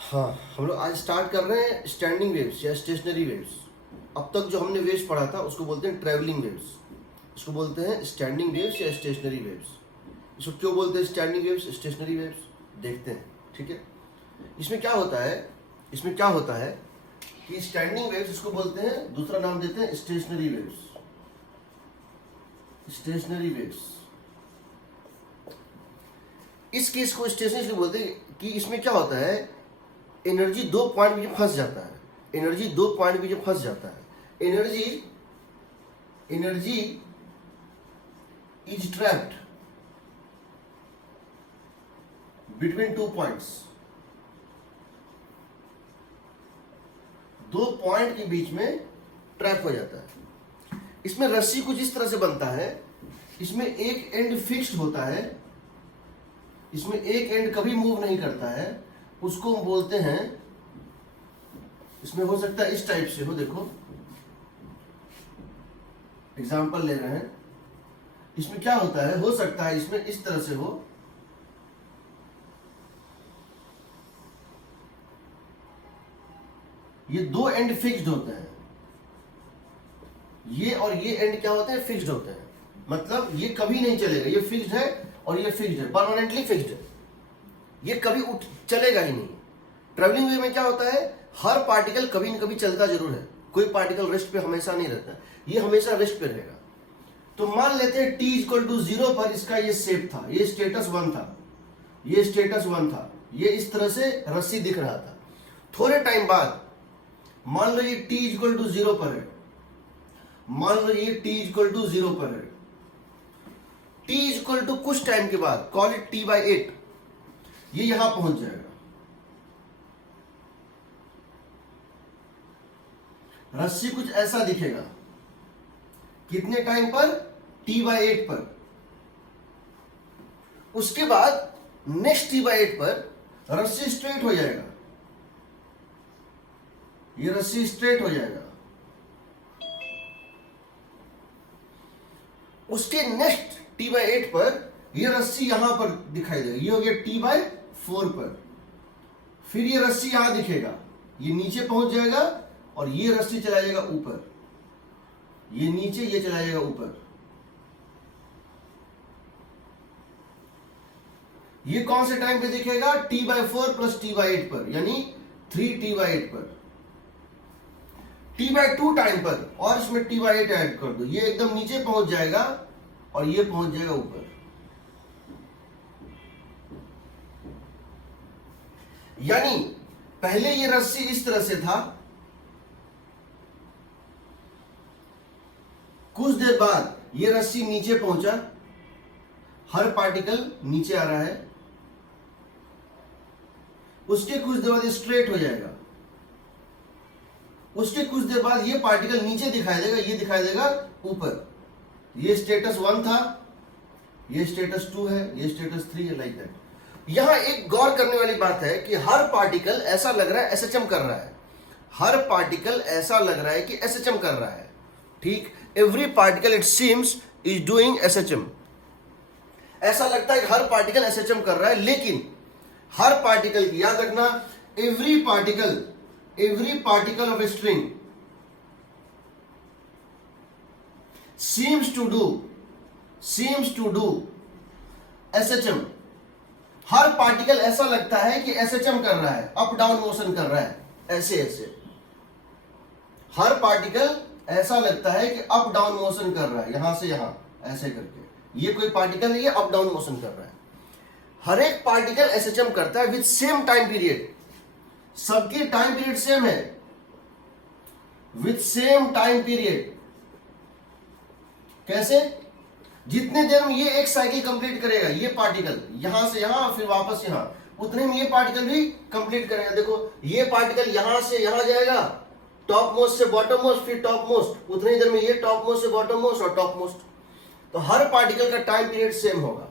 हाँ, हम लोग आज स्टार्ट कर रहे हैं स्टैंडिंग वेव्स या स्टेशनरी वेव्स। अब तक जो हमने वेव्स पढ़ा था उसको बोलते हैं ट्रैवलिंग वेव्स, इसको बोलते हैं स्टैंडिंग वेव्स या स्टेशनरी वेव्स। इसको क्यों बोलते हैं स्टैंडिंग वेव्स, स्टेशनरी वेव्स, देखते हैं। ठीक है, इसमें क्या होता है कि स्टैंडिंग वेव्स इसको बोलते हैं, दूसरा नाम देते हैं स्टेशनरी वेव्स। स्टेशनरी वेव्स इस केस को स्टेशनरी इसलिए बोलते हैं कि इसमें क्या होता है, एनर्जी दो पॉइंट में फंस जाता है। एनर्जी दो पॉइंट में फंस जाता है। Energy is trapped between two points. दो पॉइंट के बीच में ट्रैप हो जाता है। इसमें रस्सी कुछ इस तरह से बनता है, इसमें एक एंड फिक्स्ड होता है, इसमें एक एंड कभी मूव नहीं करता है। उसको हम बोलते हैं, इसमें हो सकता है इस टाइप से हो, देखो एग्जांपल ले रहे हैं। इसमें क्या होता है, हो सकता है इसमें इस तरह से हो, ये दो एंड फिक्स्ड होते हैं, ये और ये एंड क्या होते हैं, फिक्स्ड होते हैं। मतलब ये कभी नहीं चलेगा, ये फिक्स्ड है और ये फिक्स्ड है, परमानेंटली फिक्स्ड है, ये कभी उठ चलेगा ही नहीं। ट्रैवलिंग वेव में क्या होता है, हर पार्टिकल कभी न कभी चलता जरूर है, कोई पार्टिकल रेस्ट पे हमेशा नहीं रहता, ये हमेशा रेस्ट पे रहेगा। तो मान लेते हैं t इक्वल टू 0 पर इसका ये शेप था, ये स्टेटस 1 था, ये स्टेटस 1 था, ये इस तरह से रस्सी दिख रहा था। थोड़े टाइम बाद मान लो ये t इक्वल टू 0 पर है, मान लो ये t इक्वल टू 0 पर है। t इक्वल टू कुछ टाइम के बाद, कॉल इट t/8, ये यहां पहुंच जाएगा। रस्सी कुछ ऐसा दिखेगा, कितने टाइम पर, t/8 पर। उसके बाद नेक्स्ट t/8 पर रस्सी स्ट्रेट हो जाएगा, ये रस्सी स्ट्रेट हो जाएगा। उसके नेक्स्ट t/8 पर ये रस्सी यहां पर दिखाई देगा, ये हो गया t/4 पर। फिर ये रस्सी यहां दिखेगा, ये नीचे पहुंच जाएगा और ये रस्सी चला जाएगा ऊपर, ये नीचे, ये चला जाएगा ऊपर। ये कौन से टाइम पे दिखेगा, t/4 प्लस t/8 पर, यानी 3t/8 पर। t/2 टाइम पर और इसमें t/8 ऐड कर दो, ये एकदम नीचे पहुंच जाएगा और ये पहुंच जाएगा ऊपर। यानी पहले ये रस्सी इस तरह से था, कुछ देर बाद ये रस्सी नीचे पहुंचा, हर पार्टिकल नीचे आ रहा है। उसके कुछ देर बाद स्ट्रेट हो जाएगा, उसके कुछ देर बाद ये पार्टिकल नीचे दिखाई देगा, ये दिखाई देगा ऊपर। ये स्टेटस 1 था, ये स्टेटस 2 है, ये स्टेटस 3 है, लाइक दैट। यहां एक गौर करने वाली बात है कि हर पार्टिकल ऐसा लग रहा है एसएचएम कर रहा है, हर पार्टिकल ऐसा लग रहा है कि एसएचएम कर रहा है। ठीक, every particle it seems is doing SHM. ऐसा लगता है कि हर पार्टिकल एसएचएम कर रहा है, लेकिन हर पार्टिकल की, याद रखना, every particle of a string seems to do SHM। Her particle ऐसा लगता है कि SHM कर रहा है, अप डाउन मोशन कर रहा है, ऐसे ऐसे। हर पार्टिकल ऐसा लगता है कि अप डाउन मोशन कर रहा है, यहां से यहां ऐसे करके। ये कोई पार्टिकल नहीं है, अप डाउन मोशन कर रहा है। हर एक पार्टिकल SHM करता है विद सेम टाइम पीरियड, सबकी टाइम पीरियड सेम है, विद सेम टाइम पीरियड। कैसे, जितने देर में ये एक साइकिल कंप्लीट करेगा, ये पार्टिकल यहां से यहां फिर वापस यहां, उतने में ये पार्टिकल भी कंप्लीट करेगा। देखो ये पार्टिकल यहां से यहां जाएगा, टॉप मोस्ट से बॉटम मोस्ट, फिर टॉप मोस्ट, उतने देर में ये टॉप मोस्ट से बॉटम मोस्ट और टॉप मोस्ट। तो हर पार्टिकल का टाइम पीरियड सेम होगा,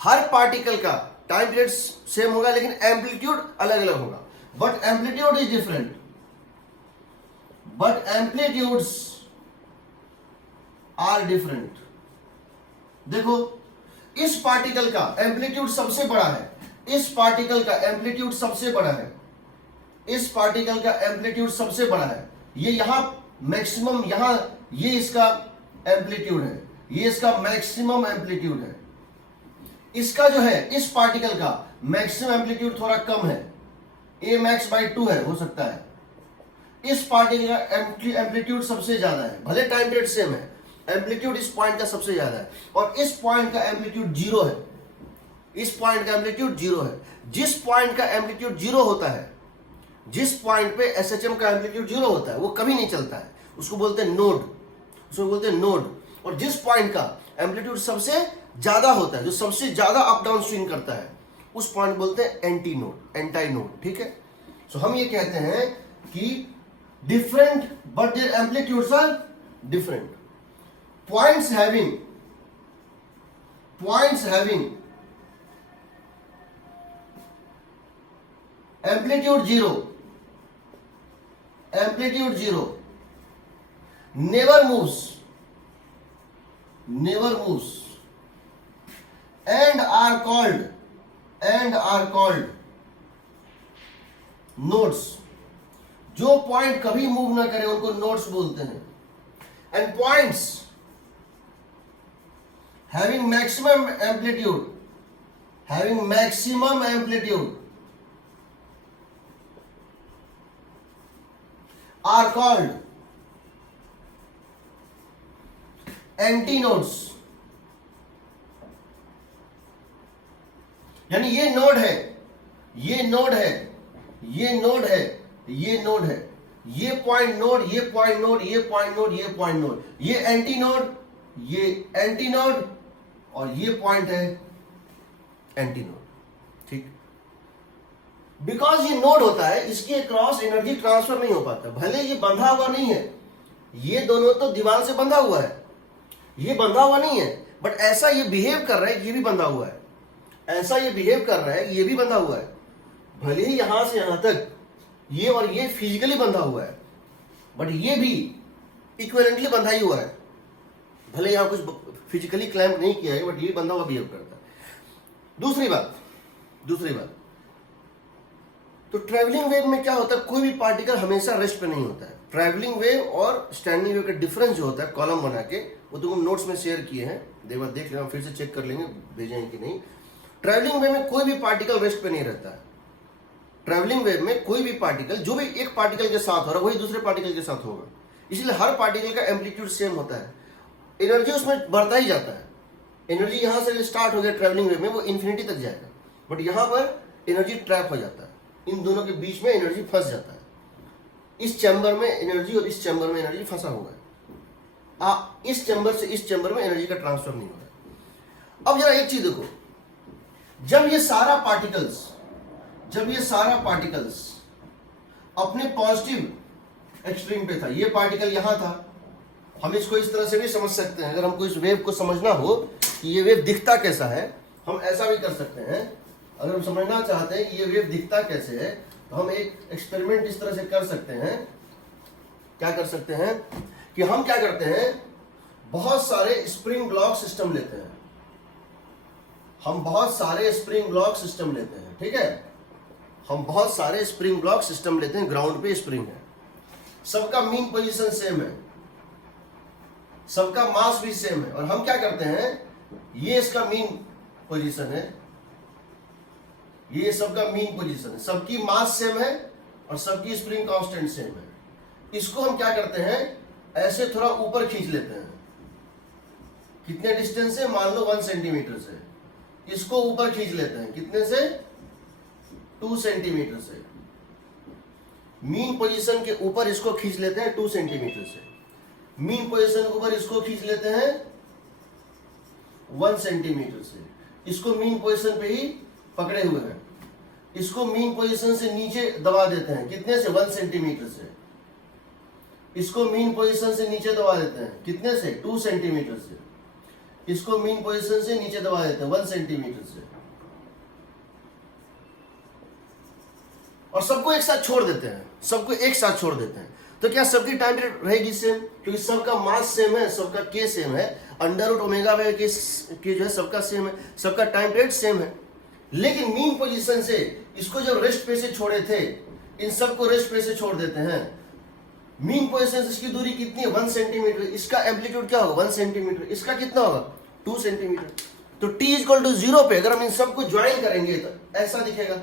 हर पार्टिकल का टाइम पीरियड सेम होगा, लेकिन एम्पलीट्यूड अलग अलग होगा। But amplitude is different, but amplitudes are different. देखो इस पार्टिकल का एम्पलीट्यूड सबसे बड़ा है, इस पार्टिकल का एम्पलीट्यूड सबसे बड़ा है, इस पार्टिकल का एम्पलीट्यूड सबसे बड़ा है, ये यहां मैक्सिमम, यहां ये इसका एम्पलीट्यूड है, ये इसका मैक्सिमम एम्पलीट्यूड है। इसका जो है इस पार्टिकल का मैक्सिमम एम्पलीट्यूड थोड़ा कम है, a max by 2 है, हो सकता है। इस पार्टिकल का एम्पलीट्यूड सबसे ज्यादा है, भले टाइम पीरियड सेम है, एम्पलीट्यूड इस पॉइंट का सबसे ज्यादा है, और इस पॉइंट का एम्पलीट्यूड 0 है, इस पॉइंट का एम्पलीट्यूड 0 है। जिस पॉइंट का एम्पलीट्यूड 0 होता है, जिस पॉइंट पे एसएचएम का एम्पलीट्यूड 0 होता है, वो कभी नहीं चलता है, उसको बोलते हैं नोड, उसको बोलते हैं नोड। और जिस पॉइंट का एम्पलीट्यूड सबसे ज्यादा होता है, जो सबसे ज्यादा अप डाउन स्विंग करता है, उस पॉइंट बोलते हैं एंटी नोड, एंटाई नोड, ठीक है। सो हम ये कहते हैं कि different but their amplitudes are different. Points having amplitude zero never moves and are called nodes। जो पॉइंट कभी मूव ना करे उनको नोड्स बोलते हैं। And points having maximum amplitude are called antinodes. यानी ये नोड है, ये नोड है, ये नोड है, ये नोड है, ये पॉइंट नोड, ये पॉइंट नोड, ये पॉइंट नोड, ये पॉइंट नोड, ये एंटी नोड, ये एंटी नोड, और ये पॉइंट है एंटी नोड, ठीक। बिकॉज ये नोड होता है, इसके क्रॉस एनर्जी ट्रांसफर नहीं हो पाता, भले ये बंधा हुआ नहीं है, ये दोनों तो दीवार से बंधा हुआ है, ये बंधा हुआ नहीं है, बट ऐसा ये बिहेव कर रहा है, ये भी बंधा हुआ है, ऐसा ये बिहेव कर रहा है, ये भी बंधा हुआ है। भले ही यहां से यहां तक ये और ये फिजिकली बंधा हुआ है, बट ये भी इक्विवेलेंटली बंधा ही हुआ है, भले यहां कुछ फिजिकली क्लैंप नहीं किया है, बट ये बंधा हुआ बिहेव करता है। दूसरी बात तो ट्रैवलिंग वेव में क्या होता है, कोई भी पार्टिकल हमेशा रेस्ट पे नहीं होता है। ट्रैवलिंग वेव और स्टैंडिंग वेव का डिफरेंस जो होता है, कॉलम बना के, वो तो हम नोट्स में शेयर किए हैं, देख लेना, फिर से चेक कर लेंगे भेजें कि नहीं। ट्रैवलिंग वेव में कोई भी पार्टिकल रेस्ट पे नहीं रहता है। ट्रैवलिंग वेव में कोई भी पार्टिकल, जो भी एक पार्टिकल के साथ हो रहा है वही दूसरे पार्टिकल के साथ होगा, इसलिए हर पार्टिकल का एम्पलीट्यूड सेम होता है, एनर्जी उसमें बढ़ता ही जाता है। एनर्जी यहां से स्टार्ट हो गया ट्रैवलिंग वेव में, वो इन्फिनिटी तक जाएगा, बट यहां पर एनर्जी ट्रैप हो जाता है, इन दोनों के बीच में एनर्जी फंस जाता है। इस चैम्बर में एनर्जी और इस चैम्बर में एनर्जी फंसा हुआ है, इस चैम्बर से इस चैम्बर में एनर्जी का ट्रांसफर नहीं हो रहा है। अब जरा एक चीज देखो, जब ये सारा पार्टिकल्स अपने पॉजिटिव एक्सट्रीम पे था, ये पार्टिकल यहां था, हम इसको इस तरह से भी समझ सकते हैं, अगर हमको इस वेव को समझना हो कि ये वेव दिखता कैसा है, हम ऐसा भी कर सकते हैं। अगर हम समझना चाहते हैं कि ये वेव दिखता कैसे है, तो हम एक एक्सपेरिमेंट इस तरह से कर सकते हैं। क्या कर सकते हैं कि हम क्या करते हैं, बहुत सारे स्प्रिंग ब्लॉक सिस्टम लेते हैं, हम बहुत सारे स्प्रिंग ब्लॉक सिस्टम लेते हैं, ठीक है, हम बहुत सारे स्प्रिंग ब्लॉक सिस्टम लेते हैं, ग्राउंड पे स्प्रिंग है, सबका मीन पोजीशन सेम है, सबका मास भी सेम है, और हम क्या करते हैं, ये इसका मीन पोजीशन है, ये सबका मीन पोजीशन है, सबकी मास सेम है और सबकी स्प्रिंग कांस्टेंट सेम है। इसको हम क्या करते हैं, ऐसे थोड़ा ऊपर खींच लेते हैं, कितने डिस्टेंस से, मान लो 1 सेंटीमीटर से, इसको ऊपर खींच लेते हैं, कितने से, 2 सेंटीमीटर से, मीन पोजीशन के ऊपर इसको खींच लेते हैं 2 सेंटीमीटर से, मीन पोजीशन के ऊपर इसको खींच लेते हैं 1 सेंटीमीटर से, इसको मीन पोजीशन पे ही पकड़े हुए हैं, इसको मीन पोजीशन से नीचे दबा देते हैं, कितने से, 1 सेंटीमीटर से, इसको मीन पोजीशन से नीचे दबा देते हैं, कितने से, 2 सेंटीमीटर से, इसको मीन पोजीशन से नीचे दबा देते हैं 1 सेंटीमीटर से, और सबको एक साथ छोड़ देते हैं, सबको एक साथ छोड़ देते हैं। तो क्या सबकी टाइम पीरियड रहेगी सेम, क्योंकि सबका मास सेम है, सबका के सेम है, अंडर रूट ओमेगा के जो है सबका सेम है, सबका टाइम पीरियड सेम है, लेकिन मीन पोजीशन से इसको जब रेस्ट पे से छोड़े थे, इन सबको रेस्ट पे से छोड़ देते हैं, मीन पोजीशन से इसकी दूरी कितनी है 1 सेंटीमीटर, इसका एम्पलीट्यूड क्या होगा 1 सेंटीमीटर, इसका कितना होगा 2 सेंटीमीटर। तो t इक्वल टू 0 पे अगर हम इन सबको ज्वाइन करेंगे तो ऐसा दिखेगा,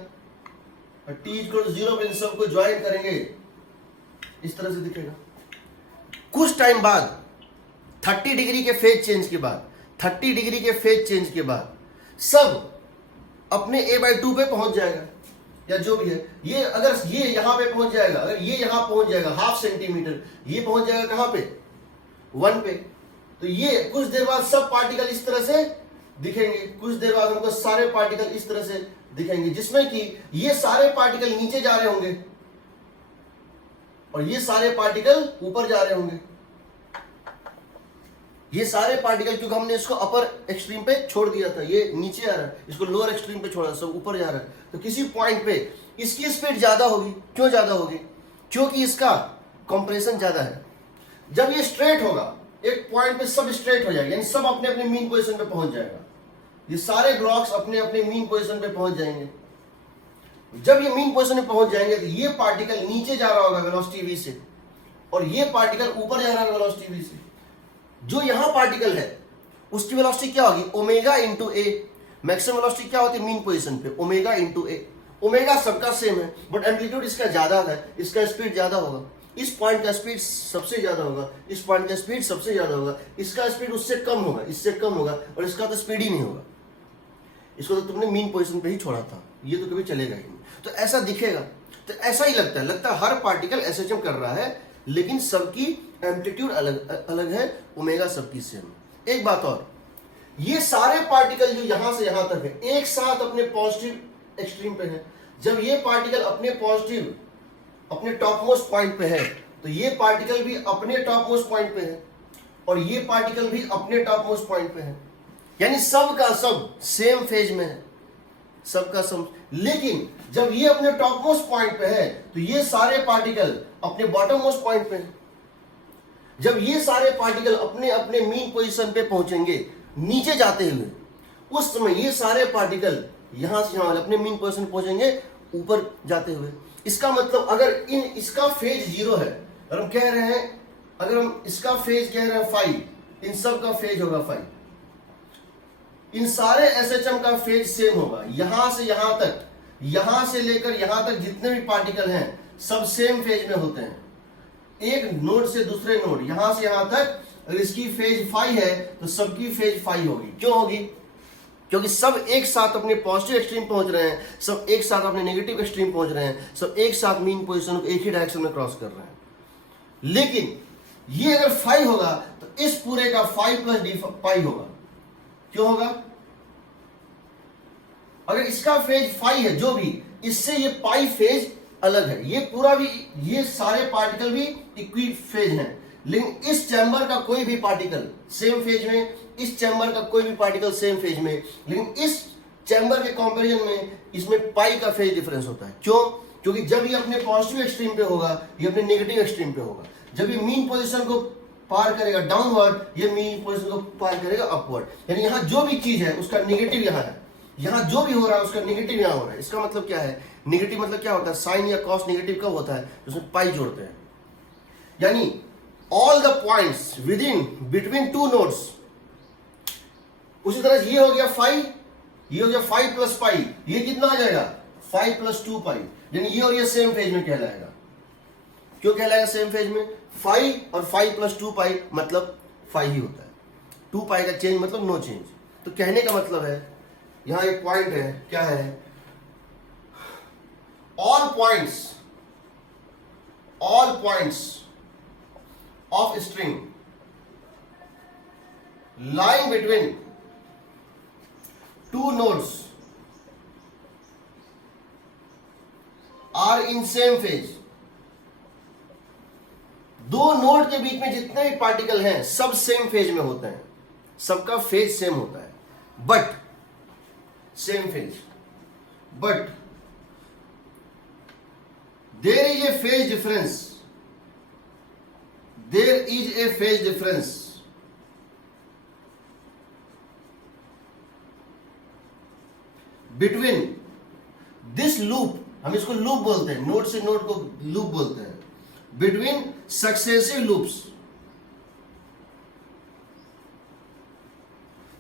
t इक्वल टू 0 पे इन सबको ज्वाइन करेंगे इस तरह से दिखेगा। कुछ टाइम बाद 30 डिग्री के फेज चेंज के बाद, 30 डिग्री के फेज चेंज के बाद सब अपने a/2 पे पहुंच जाएगा, या जो भी है। ये अगर ये यहां पे पहुंच जाएगा, अगर ये यहां पहुंच जाएगा 1/2 सेंटीमीटर, ये पहुंच जाएगा कहां पे 1 पे, तो ये कुछ देर बाद सब पार्टिकल इस तरह से दिखेंगे। कुछ देर बाद हमको सारे पार्टिकल इस तरह से दिखेंगे, जिसमें कि ये सारे पार्टिकल नीचे जा रहे होंगे और ये सारे पार्टिकल ऊपर जा रहे होंगे। ये सारे पार्टिकल, क्योंकि हमने इसको अपर एक्सट्रीम पे छोड़ दिया था, ये नीचे आ रहा है, इसको लोअर एक्सट्रीम पे छोड़ा, सब ऊपर जा रहा है। तो किसी पॉइंट पे इसकी स्पीड ज्यादा होगी। क्यों ज्यादा होगी? क्योंकि इसका कंप्रेशन ज्यादा है। जब ये स्ट्रेट होगा, एक पॉइंट पे सब स्ट्रेट हो जाएगा, यानी सब अपने अपने मीन पोजीशन पे पहुंच जाएगा। ये सारे ब्लॉक्स अपने अपने मीन पोजीशन पे पहुंच जाएंगे। जब ये मीन पोजीशन पे पहुंच जाएंगे तो ये पार्टिकल नीचे जा रहा होगा वेलोसिटी v से, और ये पार्टिकल ऊपर जा रहा है वेलोसिटी v से। जो यहां पार्टिकल है उसकी वेलोसिटी क्या होगी ओमेगा इंटू ए। मैक्सिमम वेलोसिटी क्या होती है मीन पोजीशन पे ओमेगा इंटू ए। ओमेगा सबका सेम है, बट एम्पलीट्यूड इसका ज्यादा है, इसका स्पीड ज्यादा होगा। इस पॉइंट का स्पीड सबसे ज्यादा होगा, इस पॉइंट का स्पीड सबसे ज्यादा होगा, इसका स्पीड उससे कम होगा, इससे कम होगा, और इसका तो स्पीड ही नहीं होगा। इसको तो तुमने मीन पोजीशन पे ही छोड़ा था, ये तो कभी चलेगा ही नहीं। तो ऐसा दिखेगा, तो ऐसा ही लगता है हर पार्टिकल एसएचएम कर रहा है, लेकिन सबकी एम्पलीट्यूड अलग अलग है, ओमेगा सबकी सेम। एक बात और, ये सारे पार्टिकल जो यहां से यहां तक है एक साथ अपने पॉजिटिव एक्सट्रीम पे है। जब ये पार्टिकल अपने पॉजिटिव अपने टॉप मोस्ट पॉइंट पे है, तो ये पार्टिकल भी अपने टॉप मोस्ट पॉइंट पे है, और ये पार्टिकल भी अपने टॉप मोस्ट पॉइंट पे है, यानी सब का सब सेम फेज में है, सबका सब। लेकिन जब ये अपने टॉप मोस्ट पॉइंट पे है, तो ये सारे पार्टिकल अपने बॉटम मोस्ट पॉइंट पे है। जब ये सारे पार्टिकल अपने अपने मीन पोजीशन पे पहुंचेंगे नीचे जाते हुए, उस समय ये सारे पार्टिकल यहां से यहां अपने मीन पोजीशन पहुंचेंगे ऊपर जाते हुए। इसका मतलब अगर इसका फेज 0 है, और हम कह रहे हैं, अगर हम इसका फेज कह रहे हैं 5, इन सब का फेज होगा 5, इन सारे एसएचएम का फेज सेम होगा। यहां से यहां तक, यहां से लेकर यहां तक जितने भी पार्टिकल हैं सब सेम फेज में होते हैं, एक नोड से दूसरे नोड, यहां से यहां तक। अगर इसकी फेज 5 है तो सबकी फेज 5 होगी। क्यों होगी? क्योंकि सब एक साथ अपने पॉजिटिव एक्सट्रीम पहुंच रहे हैं, सब एक साथ अपने नेगेटिव एक्सट्रीम पहुंच रहे हैं, सब एक साथ मीन पोजीशन को एक ही डायरेक्शन में क्रॉस कर रहे हैं। लेकिन ये अगर 5 होगा तो इस पूरे का 5 प्लस डी पाई होगा। क्यों होगा? अगर इसका फेज 5 है जो भी, इससे ये पाई फेज अलग है। ये पूरा भी, ये सारे पार्टिकल भी इक्वी फेज हैं, लेकिन इस चैम्बर का कोई भी पार्टिकल सेम फेज में, इस चैम्बर का कोई भी पार्टिकल सेम फेज में, लेकिन इस चैम्बर के कंपैरिजन में इसमें पाई का फेज डिफरेंस होता है। क्यों? क्योंकि जब ये अपने पॉजिटिव एक्सट्रीम पे होगा, ये अपने नेगेटिव एक्सट्रीम पे होगा। जब ये मीन पोजीशन को पार करेगा डाउनवर्ड, ये मीन पोजीशन को पार करेगा अपवर्ड। यानी यहां जो भी चीज है उसका नेगेटिव यहां है, यहां जो भी हो रहा है उसका नेगेटिव यहां हो रहा है। इसका मतलब क्या है? नेगेटिव मतलब क्या होता है? साइन या कॉस नेगेटिव कब होता है? उसमें पाई जोड़ते हैं। यानी all the points with in between two nodes. उसी तरह ये हो गया 5, ये हो गया 5 प्लस पाई, ये कितना आ जाएगा 5 प्लस 2 पाई। यानी ये और ये सेम फेज में कहलाएगा। क्यों कहलाएगा सेम फेज में? 5 और 5 प्लस 2 पाई मतलब 5 ही होता है। 2 पाई का चेंज मतलब नो चेंज। तो कहने का मतलब है, यहां एक पॉइंट है, क्या है? All points of string lying between two nodes are in same phase। दो नोड के बीच में जितने भी पार्टिकल हैं सब सेम फेज में होते हैं, सबका फेज सेम होता है, but same phase, but there is a phase difference, there is a phase difference between this loop, हम इसको लूप बोलते हैं, नोड से नोड को लूप बोलते हैं, बिटवीन सक्सेसिव लूप्स।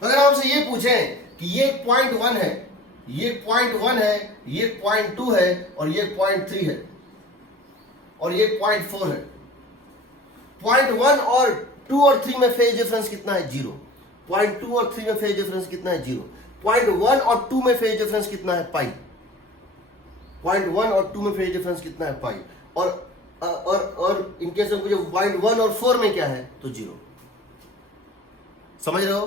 अगर आपसे ये पूछें कि ये पॉइंट 1 है, ये पॉइंट 1 है, ये पॉइंट 2 है और ये पॉइंट 3 है और ये पॉइंट 4 है, पॉइंट 1 और 2 और 3 में फेज डिफरेंस कितना है? 0। पॉइंट 2 और 3 में फेज डिफरेंस कितना है? 0। पॉइंट 1 और 2 में फेज डिफरेंस कितना है? पाई। पॉइंट 1 और 2 में फेज डिफरेंस कितना है? पाई। और इनके से मुझे पॉइंट 1 और 4 में क्या है? तो 0। समझ रहे हो?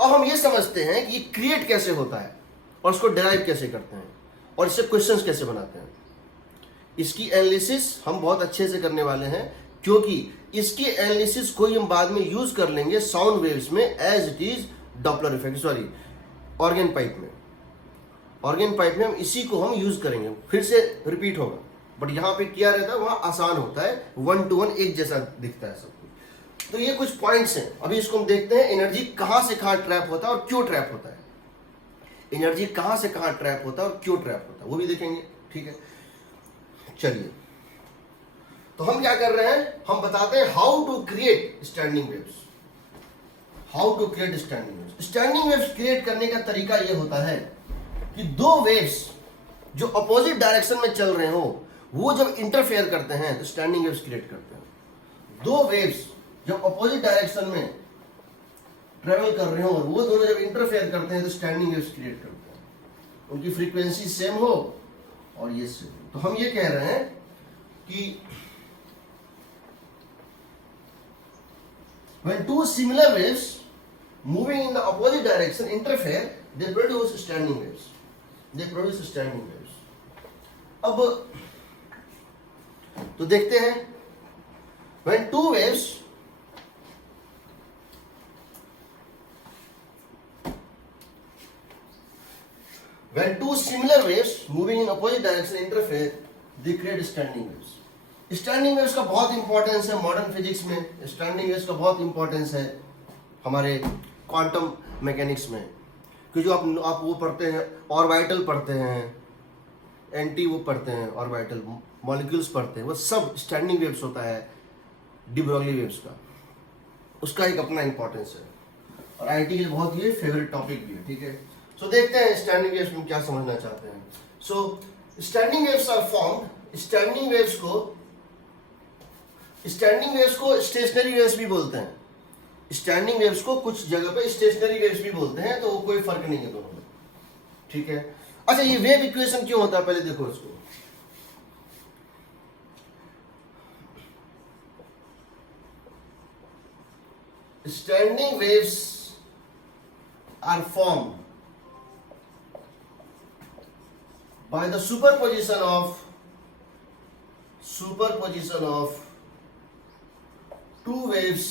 अब हम ये समझते हैं कि ये क्रिएट कैसे होता है और उसको डिराइव कैसे करते हैं और इससे क्वेश्चंस कैसे बनाते हैं। इसकी एनालिसिस हम बहुत अच्छे से करने वाले हैं, क्योंकि इसकी एनालिसिस को हम बाद में यूज कर लेंगे साउंड वेव्स में as it is Doppler effect, sorry organ pipe में। ऑर्गन पाइप में हम इसी को हम यूज करेंगे, फिर से रिपीट होगा, बट यहां पे क्या रहता है, वहां आसान होता है, 1 to 1 एक जैसा दिखता है सब कुछ। तो ये कुछ पॉइंट्स हैं, अभी इसको हम देखते हैं एनर्जी कहां से कहां ट्रैप होता है और क्यों ट्रैप होता है। एनर्जी कहां से कहां ट्रैप होता है और क्यों ट्रैप होता है वो भी देखेंगे, ठीक है। चलिए, तो हम क्या कर रहे हैं, हम बताते हैं how to create standing waves. How to create standing waves. Standing waves create करने का तरीका यह होता है कि दो वेव्स जो अपोजिट डायरेक्शन में चल रहे हो, वो जब इंटरफेयर करते हैं तो स्टैंडिंग वेव्स क्रिएट करते हैं। दो वेव्स जब अपोजिट डायरेक्शन में ट्रेवल कर रहे हो और वो दोनों जब इंटरफेयर करते हैं तो स्टैंडिंग वेव्स क्रिएट करते हैं। उनकी फ्रीक्वेंसी सेम हो और ये सेम। तो हम ये कह रहे हैं कि when two similar waves moving in the opposite direction interfere, they produce standing waves. They produce standing waves. अब तो देखते हैं, when two waves when two similar waves moving in opposite direction interfere, they create standing waves. Standing waves का बहुत importance है modern physics में। Standing waves का बहुत इंपॉर्टेंस है हमारे क्वांटम मैकेनिक्स में, कि जो आप वो पढ़ते हैं, ऑर्बिटल पढ़ते हैं, एंटी वो पढ़ते हैं, ऑर्बिटल मॉलिक्यूल्स पढ़ते हैं, वो सब स्टैंडिंग वेव्स होता है, डी ब्रोगली वेव्स का। उसका एक अपना इंपॉर्टेंस है और आईटी के बहुत ही फेवरेट टॉपिक भी है, ठीक है। सो देखते हैं स्टैंडिंग वेव्स में क्या समझना चाहते हैं। So standing waves are formed. Standing waves को स्टेशनरी वेव्स भी बोलते हैं। स्टैंडिंग वेव्स को कुछ जगह पे स्टेशनरी वेव्स भी बोलते हैं, तो कोई फर्क नहीं है दोनों में, ठीक है। अच्छा, ये वेव इक्वेशन क्यों होता है, पहले देखो इसको। Standing waves are formed by the superposition of two waves,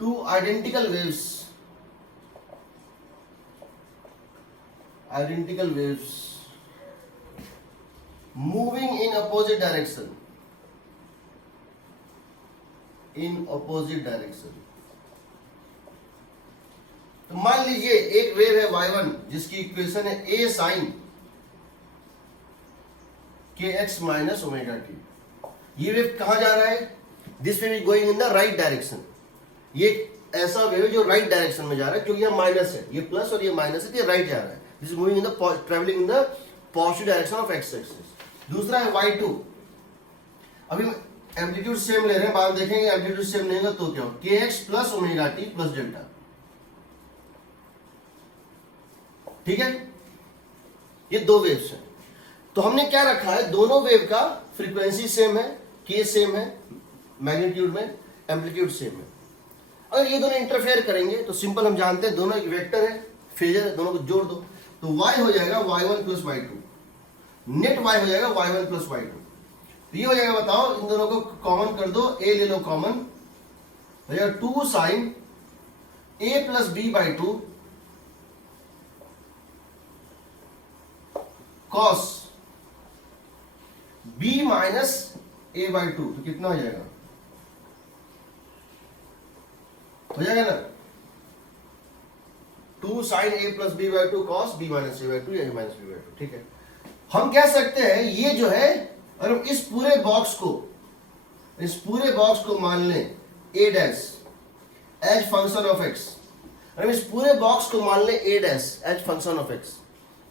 two identical waves moving in opposite direction, तो मान लीजिए एक वेव है y1 जिसकी इक्वेशन है a sin kx minus omega T. ये वेव कहां जा रहा है? This wave is going in the right direction. ये ऐसा वेव जो राइट डायरेक्शन में जा रहा है, क्योंकि यह माइनस है, ये प्लस और ये माइनस है, तो ये राइट जा रहा है। This is moving in the travelling in the positive direction of x axis. दूसरा है y2। अभी एम्पलीट्यूड सेम ले रहे हैं, बाद देखेंगे एम्पलीट्यूड सेम नहीं होगा तो क्या हो, kx plus omega t plus delta, ठीक है। ये दो वेव्स हैं, तो हमने क्या रखा है, दोनों वेव का फ्रीक्वेंसी सेम है, के सेम है, मैग्नीट्यूड में एम्पलीट्यूड सेम है। अगर ये दोनों इंटरफेयर करेंगे तो सिंपल हम जानते हैं दोनों एक वेक्टर है, फेजर है, दोनों को जोड़ दो तो y हो जाएगा y1 plus y2, net y हो जाएगा y1 प्लस y2। तो ये हो जाएगा, बताओ इन दोनों को कॉमन कर दो, a ले लो कॉमन, हो जाएगा 2 sine a plus b by 2 cos b minus a by 2। तो कितना हो जाएगा? हो जाएगा ना, 2 sin a plus b by 2 cos b minus a by 2 या a माइनस b बाई 2, ठीक है। हम कह सकते हैं ये जो है, अगर हम इस पूरे बॉक्स को मान लें a dash as function of x, अगर हम इस पूरे बॉक्स को मान लें a dash as function of x,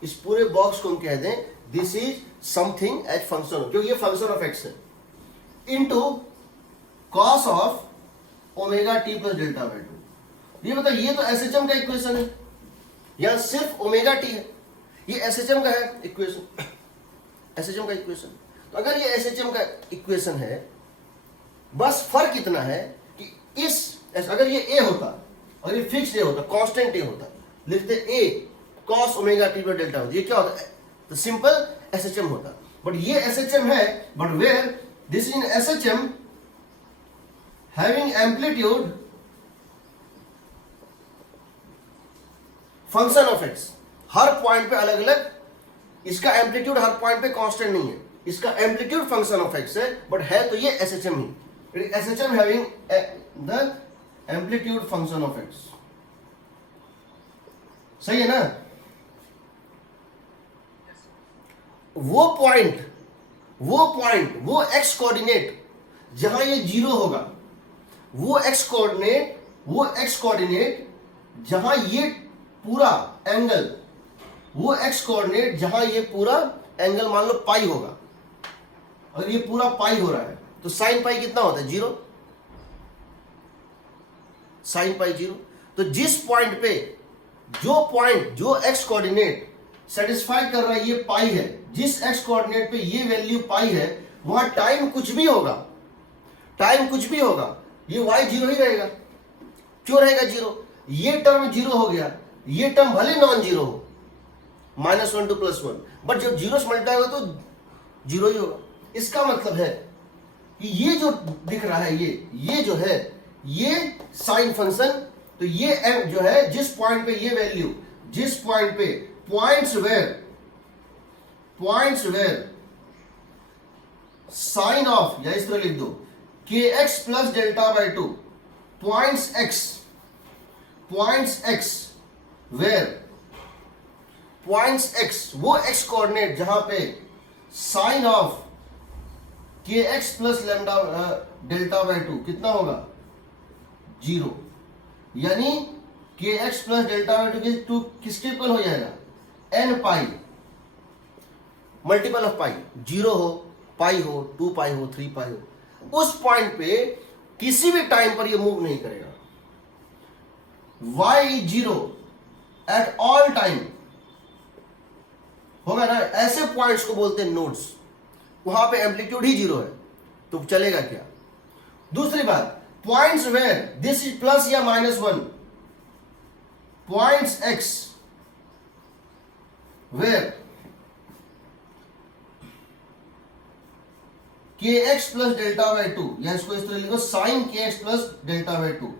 इस पूरे बॉक्स को हम कह दें this is something as function, क्योंकि ये फंक्शन ऑफ x है, into cos of omega t plus delta by 2। ये बताइए, ये तो एसएचएम का इक्वेशन है, यहां सिर्फ ओमेगा टी है, ये एसएचएम का है इक्वेशन, एसएचएम का इक्वेशन। तो अगर ये एसएचएम का इक्वेशन है, बस फर्क इतना है कि अगर ये ए होता और ये फिक्स ए होता, कांस्टेंट ए होता, लिखते A cos omega t plus delta, ये क्या होता है, तो सिंपल एसएचएम होता। बट ये एसएचएम है, but where this in SHM having amplitude function of x, हर पॉइंट पे अलग अलग, इसका एम्पलीट्यूड हर पॉइंट पे कांस्टेंट नहीं है, इसका एम्पलीट्यूड फंक्शन ऑफ एक्स है, बट है तो ये एसएचएम ही, SHM having the amplitude function of x. सही है ना? वो पॉइंट वो एक्स कोऑर्डिनेट जहां ये जीरो होगा, वो एक्स कोऑर्डिनेट जहां ये पूरा एंगल, वो एक्स कोऑर्डिनेट जहां ये पूरा एंगल मान लो पाई होगा, अगर ये पूरा पाई हो रहा है तो साइन पाई कितना होता है, 0, साइन पाई 0। तो जिस पॉइंट पे जो एक्स कोऑर्डिनेट सेटिस्फाई कर रहा है, ये पाई है, जिस एक्स कोऑर्डिनेट पे ये वैल्यू पाई है, वहां टाइम कुछ भी होगा, ये y 0 ही रहेगा। क्यों रहेगा 0? ये टर्म 0 हो गया, ये टर्म भले नॉन जीरो हो, -1 to +1, बट जब जीरो से मल्टीप्लाई होगा तो 0 ही होगा। इसका मतलब है कि ये जो दिख रहा है, ये जो है, ये साइन फंक्शन, तो ये m जो है, जिस पॉइंट पे ये वैल्यू, जिस पॉइंट पे पॉइंट्स वेयर साइन ऑफ, या इस तरह लिख दो kx plus delta by 2, points x, वो x कोऑर्डिनेट जहां पे sine of kx plus lambda delta by 2 कितना होगा, 0, यानी kx प्लस डेल्टा बाई 2 किसके इक्वल हो जाएगा, n पाई, मल्टीपल ऑफ पाई, 0 हो, पाई हो, 2 पाई हो, 3 पाई हो, उस पॉइंट पे किसी भी टाइम पर ये मूव नहीं करेगा। y 0 एट ऑल टाइम होगा ना, ऐसे पॉइंट्स को बोलते हैं नोड्स, वहां पे एम्पलीट्यूड ही 0 है, तो चलेगा क्या। दूसरी बात, points where this is plus या -1, points x where kx plus delta by 2, या इसको इस तरह लिखो sine kx plus delta by 2,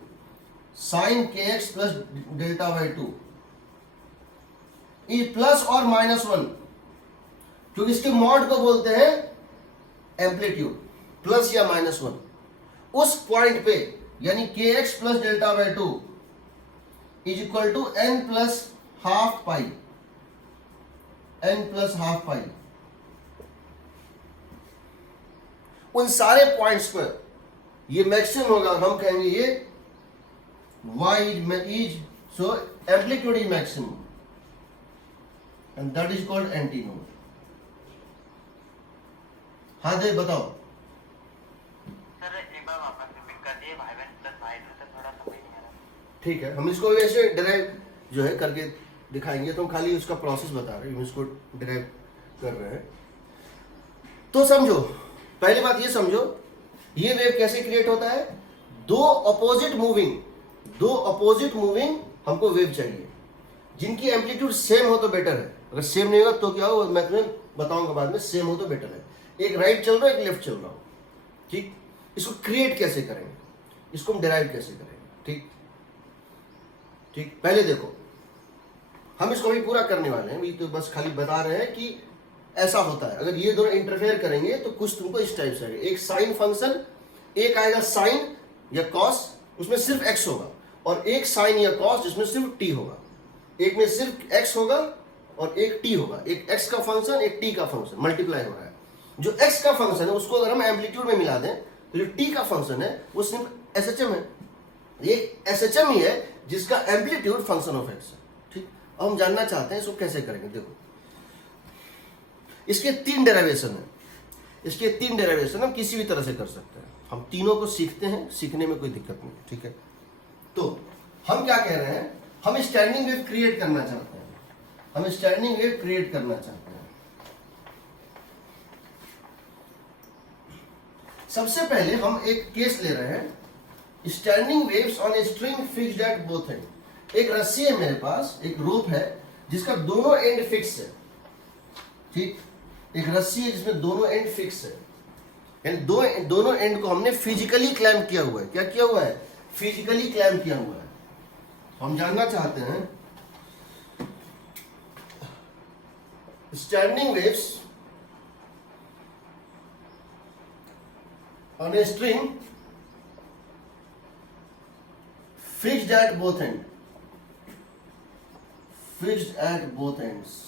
sine kx plus delta by 2 is plus और -1, क्योंकि इसके मॉड को बोलते हैं एम्पलीट्यूड, प्लस या -1, उस पॉइंट पे, यानी kx plus delta by 2 is equal to n plus half pi, उन सारे पॉइंट्स पर ये मैक्सिमम होगा, हम कहेंगे ये y is so amplitude is maximum and that is called antinode. हाँ दे बताओ सर, एक बार वापस रिपीट कर दिए, y1 प्लस y2 से थोड़ा समझ नहीं आ रहा। ठीक है, हम इसको वैसे डिराइव जो है करके दिखाएंगे, तो हम खाली उसका प्रोसेस बता रहे हैं, हम इसको डिराइव कर रहे हैं। तो समझो, पहली बात ये समझो, ये वेव कैसे क्रिएट होता है, दो अपोजिट मूविंग हमको वेव चाहिए, जिनकी एम्पलीट्यूड सेम हो तो बेटर है, अगर सेम नहीं होगा तो क्या हो, मैं तुम्हें बताऊंगा बाद में, सेम हो तो बेटर है। एक राइट चल रहा है, एक लेफ्ट चल रहा हो, ठीक। इसको क्रिएट कैसे करेंगे, इसको हम डिराइव कैसे करेंगे, ठीक। पहले देखो, हम इसको अभी पूरा करने वाले हैं, अभी तो बस खाली बता रहे हैं कि ऐसा होता है, अगर ये दोनों इंटरफेयर करेंगे तो कुछ तुमको इस टाइप से आएगा, एक साइन फंक्शन, एक आएगा साइन या कॉस, उसमें सिर्फ x होगा, और एक साइन या कॉस जिसमें सिर्फ t होगा, एक में सिर्फ x होगा और एक t होगा, एक x का फंक्शन एक t का फंक्शन मल्टीप्लाई हो रहा है। जो x का फंक्शन है उसको अगर हम एम्पलीट्यूड में मिला दें तो जो t का फंक्शन है वो सिर्फ SHM है। ये SHM ही है जिसका एम्पलीट्यूड फंक्शन ऑफ x है। ठीक, अब हम जानना चाहते हैं इसको कैसे करेंगे। देखो इसके 3 डेरिवेशन है, इसके 3 डेरिवेशन हम किसी भी तरह से कर सकते हैं। हम तीनों को सीखते हैं, सीखने में कोई दिक्कत नहीं। ठीक है, तो हम क्या कह रहे हैं, हम स्टैंडिंग वेव क्रिएट करना चाहते हैं, हम स्टैंडिंग वेव क्रिएट करना चाहते हैं। सबसे पहले हम एक केस ले रहे हैं, standing waves on a string fixed at both and. एक रस्सी है मेरे पास, एक रोप है जिसका दोनों एंड फिक्स है। ठीक, एक रस्सी है जिसमें दोनों एंड फिक्स है, यानी दोनों एंड को हमने फिजिकली क्लैम्प किया हुआ है। क्या किया हुआ है? फिजिकली क्लैम्प किया हुआ है। हम जानना चाहते हैं standing waves on a string fixed at both and, fixed at both ends.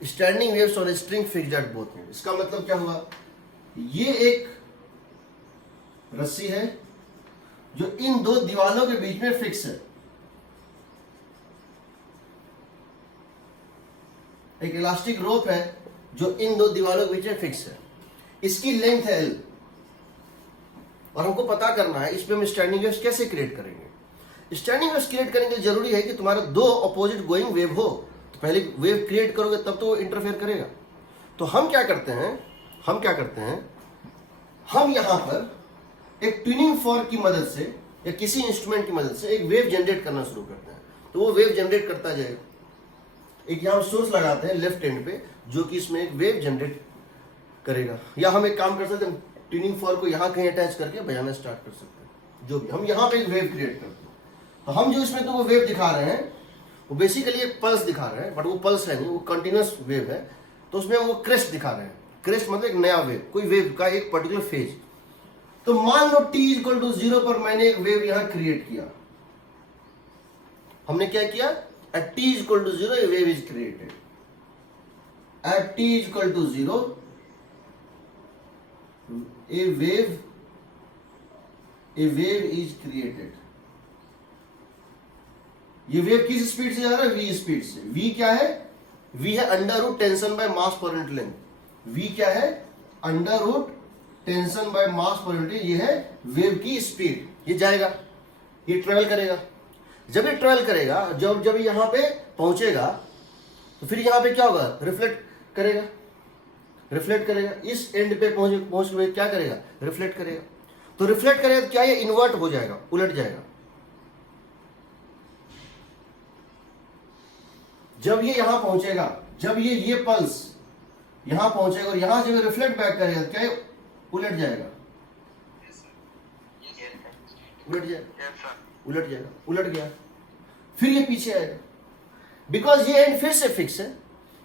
Standing waves on a string fixed at both and, इसका मतलब क्या हुआ? ये एक रस्सी है जो इन दो दीवालों के बीच में फिक्स है। एक इलास्टिक रोप है जो इन दो दीवालों के बीच में फिक्स है। इसकी लेंथ है L और हमको पता करना है इस पे हम स्टैंडिंग वेव्स कैसे क्रिएट करेंगे। स्टैंडिंग वेव्स क्रिएट करने के लिए जरूरी है कि तुम्हारा दो अपोजिट गोइंग वेव हो, तो पहले वेव क्रिएट करोगे तब तो वो इंटरफेयर करेगा। तो हम क्या करते हैं, हम यहां पर एक ट्यूनिंग फॉर्क की मदद से या किसी इंस्ट्रूमेंट की मदद से एक वेव जनरेट करना शुरू करते हैं। तो वो वेव जनरेट करता जाएगा। एक यहां सोर्स लगाते हैं लेफ्ट एंड पे जो कि इसमें एक वेव जनरेट करेगा, या हम एक काम कर सकते हैं, ट्यूनिंग फॉर्क को यहां कहीं अटैच करके बजाना स्टार्ट कर सकते हैं। जो भी हम यहां पे एक वेव क्रिएट करते हैं, तो हम जो इसमें तुमको वेव दिखा रहे हैं वो बेसिकली एक पल्स दिखा रहे हैं, बट वो पल्स है नहीं, वो कंटिन्यूअस वेव है। तो उसमें वो क्रेस्ट दिखा रहे हैं। क्रेस्ट मतलब एक नया वेव, कोई वेव का एक पर्टिकुलर फेज। तो मान लो t इक्वल टू 0 पर मैंने एक वेव यहां क्रिएट किया। हमने क्या किया? At t equal to 0 a wave is created. At t equal to 0 a wave is created. ये वेव किस स्पीड से जा रहा है? v स्पीड से। v क्या है? v है under root tension by mass per unit length. v क्या है? Under root tension by mass per unit. ये है वेव की स्पीड। ये जाएगा, ये ट्रेवल करेगा। जब ये ट्रेवल करेगा, जब यहां पे पहुंचेगा तो फिर यहां पे क्या होगा? रिफ्लेक्ट करेगा, रिफ्लेक्ट करेगा। इस एंड पे पहुंच के क्या करेगा? रिफ्लेक्ट करेगा। तो रिफ्लेक्ट करेगा तो क्या ये इन्वर्ट हो जाएगा, उलट जाएगा। जब ये यहां पहुंचेगा, जब ये पल्स यहां पहुंचेगा और यहां से रिफ्लेक्ट बैक करेगा, क्या ये उलट जाएगा? उलट जाएगा, उलट जाएगा, उलट गया। फिर ये पीछे आएगा, बिकॉज ये एंड फिर से फिक्स है।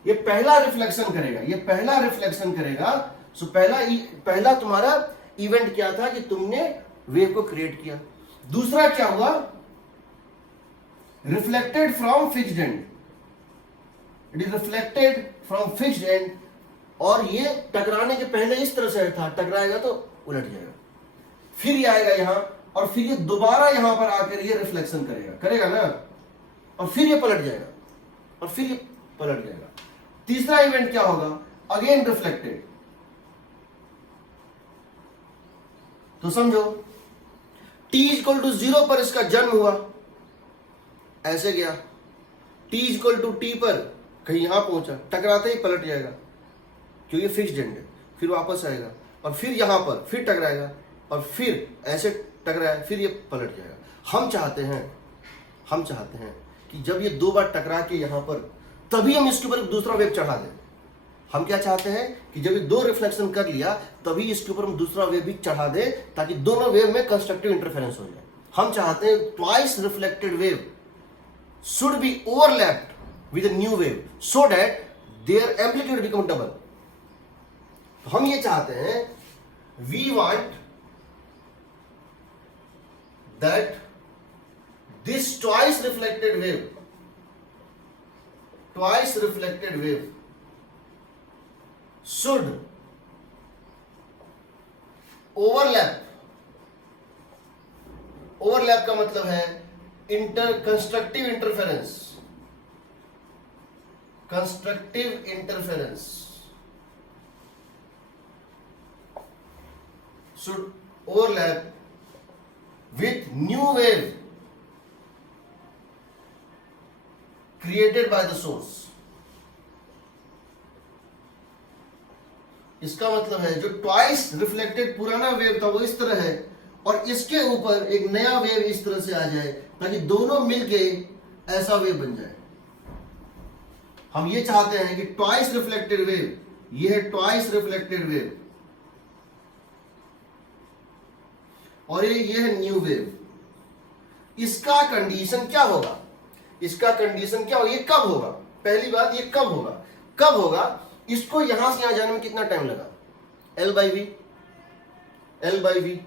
ये पहला रिफ्लेक्शन करेगा, ये पहला रिफ्लेक्शन करेगा। सो पहला तुम्हारा इवेंट क्या था कि तुमने वेव को क्रिएट किया। दूसरा क्या हुआ? Reflected from fixed and, it is reflected from fixed and. और ये टकराने के पहले इस तरह से था, टकराएगा तो उलट जाएगा। फिर ये आएगा यहां और फिर ये दोबारा यहां पर आकर ये रिफ्लेक्शन करेगा ना, और फिर ये पलट जाएगा और फिर ये पलट जाएगा। तीसरा इवेंट क्या होगा? Again reflected. तो समझो t इक्वल टू 0 पर इसका जन्म हुआ, ऐसे गया। t इक्वल टू t पर कहीं यहां पहुंचा, टकराते ही पलट जाएगा क्योंकि ये फिक्स्ड एंड है। फिर वापस आएगा और फिर यहां पर फिर टकराएगा और फिर ऐसे टकराया, फिर ये पलट जाएगा। हम चाहते हैं कि जब ये दो बार टकरा के यहां पर, तभी हम इसके ऊपर दूसरा वेव चढ़ा दें। हम क्या चाहते हैं कि जब ये दो रिफ्लेक्शन कर लिया तभी इसके ऊपर हम दूसरा वेव भी चढ़ा दें ताकि दोनों वेव में कंस्ट्रक्टिव इंटरफेरेंस हो जाए। हम चाहते हैं twice reflected wave should be overlapped with a new wave so that their amplitude become double. तो हम ये चाहते हैं, we want that this twice reflected wave should overlap का मतलब है constructive interference should overlap with new wave created by the source. इसका मतलब है जो ट्वाइस रिफ्लेक्टेड पुराना वेव था वो इस तरह है और इसके ऊपर एक नया वेव इस तरह से आ जाए ताकि दोनों मिलके ऐसा वेव बन जाए। हम ये चाहते हैं कि ट्वाइस रिफ्लेक्टेड वेव, ये है ट्वाइस रिफ्लेक्टेड वेव और ये है न्यू वेव। इसका कंडीशन क्या होगा? इसका कंडीशन क्या होगा? ये कब होगा? पहली बात, ये कब होगा? इसको यहां से यहां जाने में कितना टाइम लगा? L by v.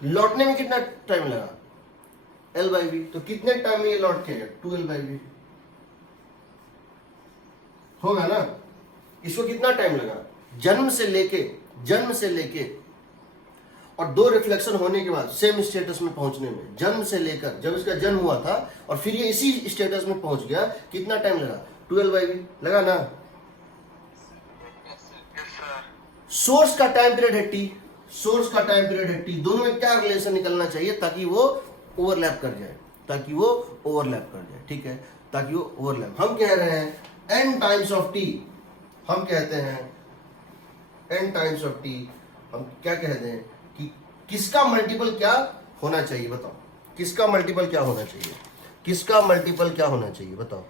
लौटने में कितना टाइम लगा? L by v. तो कितने टाइम में ये लौट के 2L बाई वी होगा ना? इसको कितना टाइम लगा? जन्म से लेके और दो रिफ्लेक्शन होने के बाद सेम स्टेटस में पहुंचने में, जन्म से लेकर जब इसका जन्म हुआ था और फिर ये इसी स्टेटस में पहुंच गया, कितना टाइम लगा? 2L बाई वी लगा ना? सोर्स का टाइम पीरियड है T, दोनों में क्या रिलेशन निकलना चाहिए ताकि वो ओवरलैप कर जाए, ठीक है, ताकि वो ओवरलैप। हम कह रहे हैं n टाइम्स ऑफ T, हम कहते हैं n टाइम्स ऑफ T, हम क्या कहते हैं कि किसका मल्टीपल क्या होना चाहिए? बताओ, किसका मल्टीपल क्या होना चाहिए? बताओ।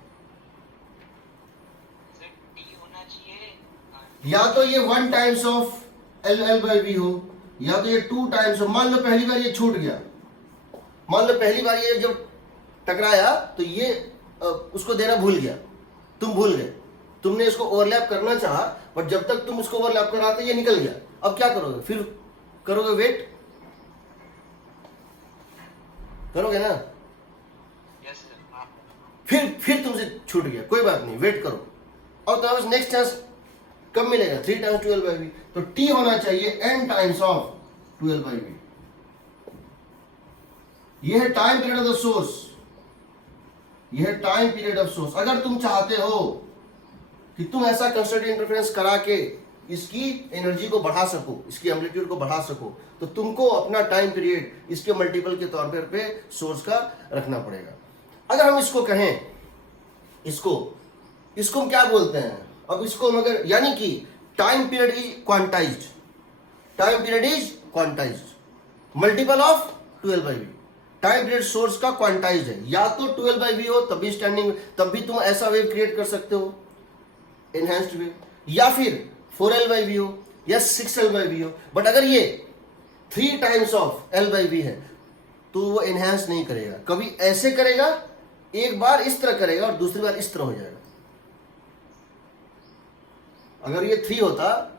या तो ये 1 times of L by v हो, या तो ये 2 टाइम्स हो। मान लो पहली बार ये छूट गया, मान लो पहली बार ये जब टकराया तो ये उसको देना भूल गया, तुम भूल गए, तुमने इसको ओवरलैप करना चाहा पर जब तक तुम इसको ओवरलैप कर रहा था ये निकल गया। अब क्या करोगे? फिर करोगे वेट, करोगे ना? फिर तुमसे छूट गया, कोई बात नहीं, वेट करो और तुम्हारे नेक्स्ट चांस कब मिलेगा? 3 टाइम्स 2L बाई वी। तो T होना चाहिए n times of 2L by v. यह है time period of the source. अगर तुम चाहते हो कि तुम ऐसा कंस्ट्रक्टिव इंटरफेरेंस करा के इसकी एनर्जी को बढ़ा सको, इसकी एम्पलीट्यूड को बढ़ा सको, तो तुमको अपना टाइम पीरियड इसके मल्टीपल के तौर पे सोर्स का रखना पड़ेगा। अगर हम इसको कहें, इसको हम क्या बोलते हैं? अब इसको मगर यानी कि time period is quantized, multiple of 2L by v. Time period source का क्वांटाइज्ड है, या तो 2L बाई वी हो तब भी स्टैंडिंग, तब भी तुम ऐसा वेव क्रिएट कर सकते हो, एनहांस्ड वेव, या फिर 4L बाई वी हो या 6L बाई वी हो। बट अगर ये 3 times of L by v है तो वो एनहांस नहीं करेगा, कभी ऐसे करेगा, एक बार इस तरह करेगा और दूसरी बार इस तरह हो जाएगा। अगर ये 3 होता,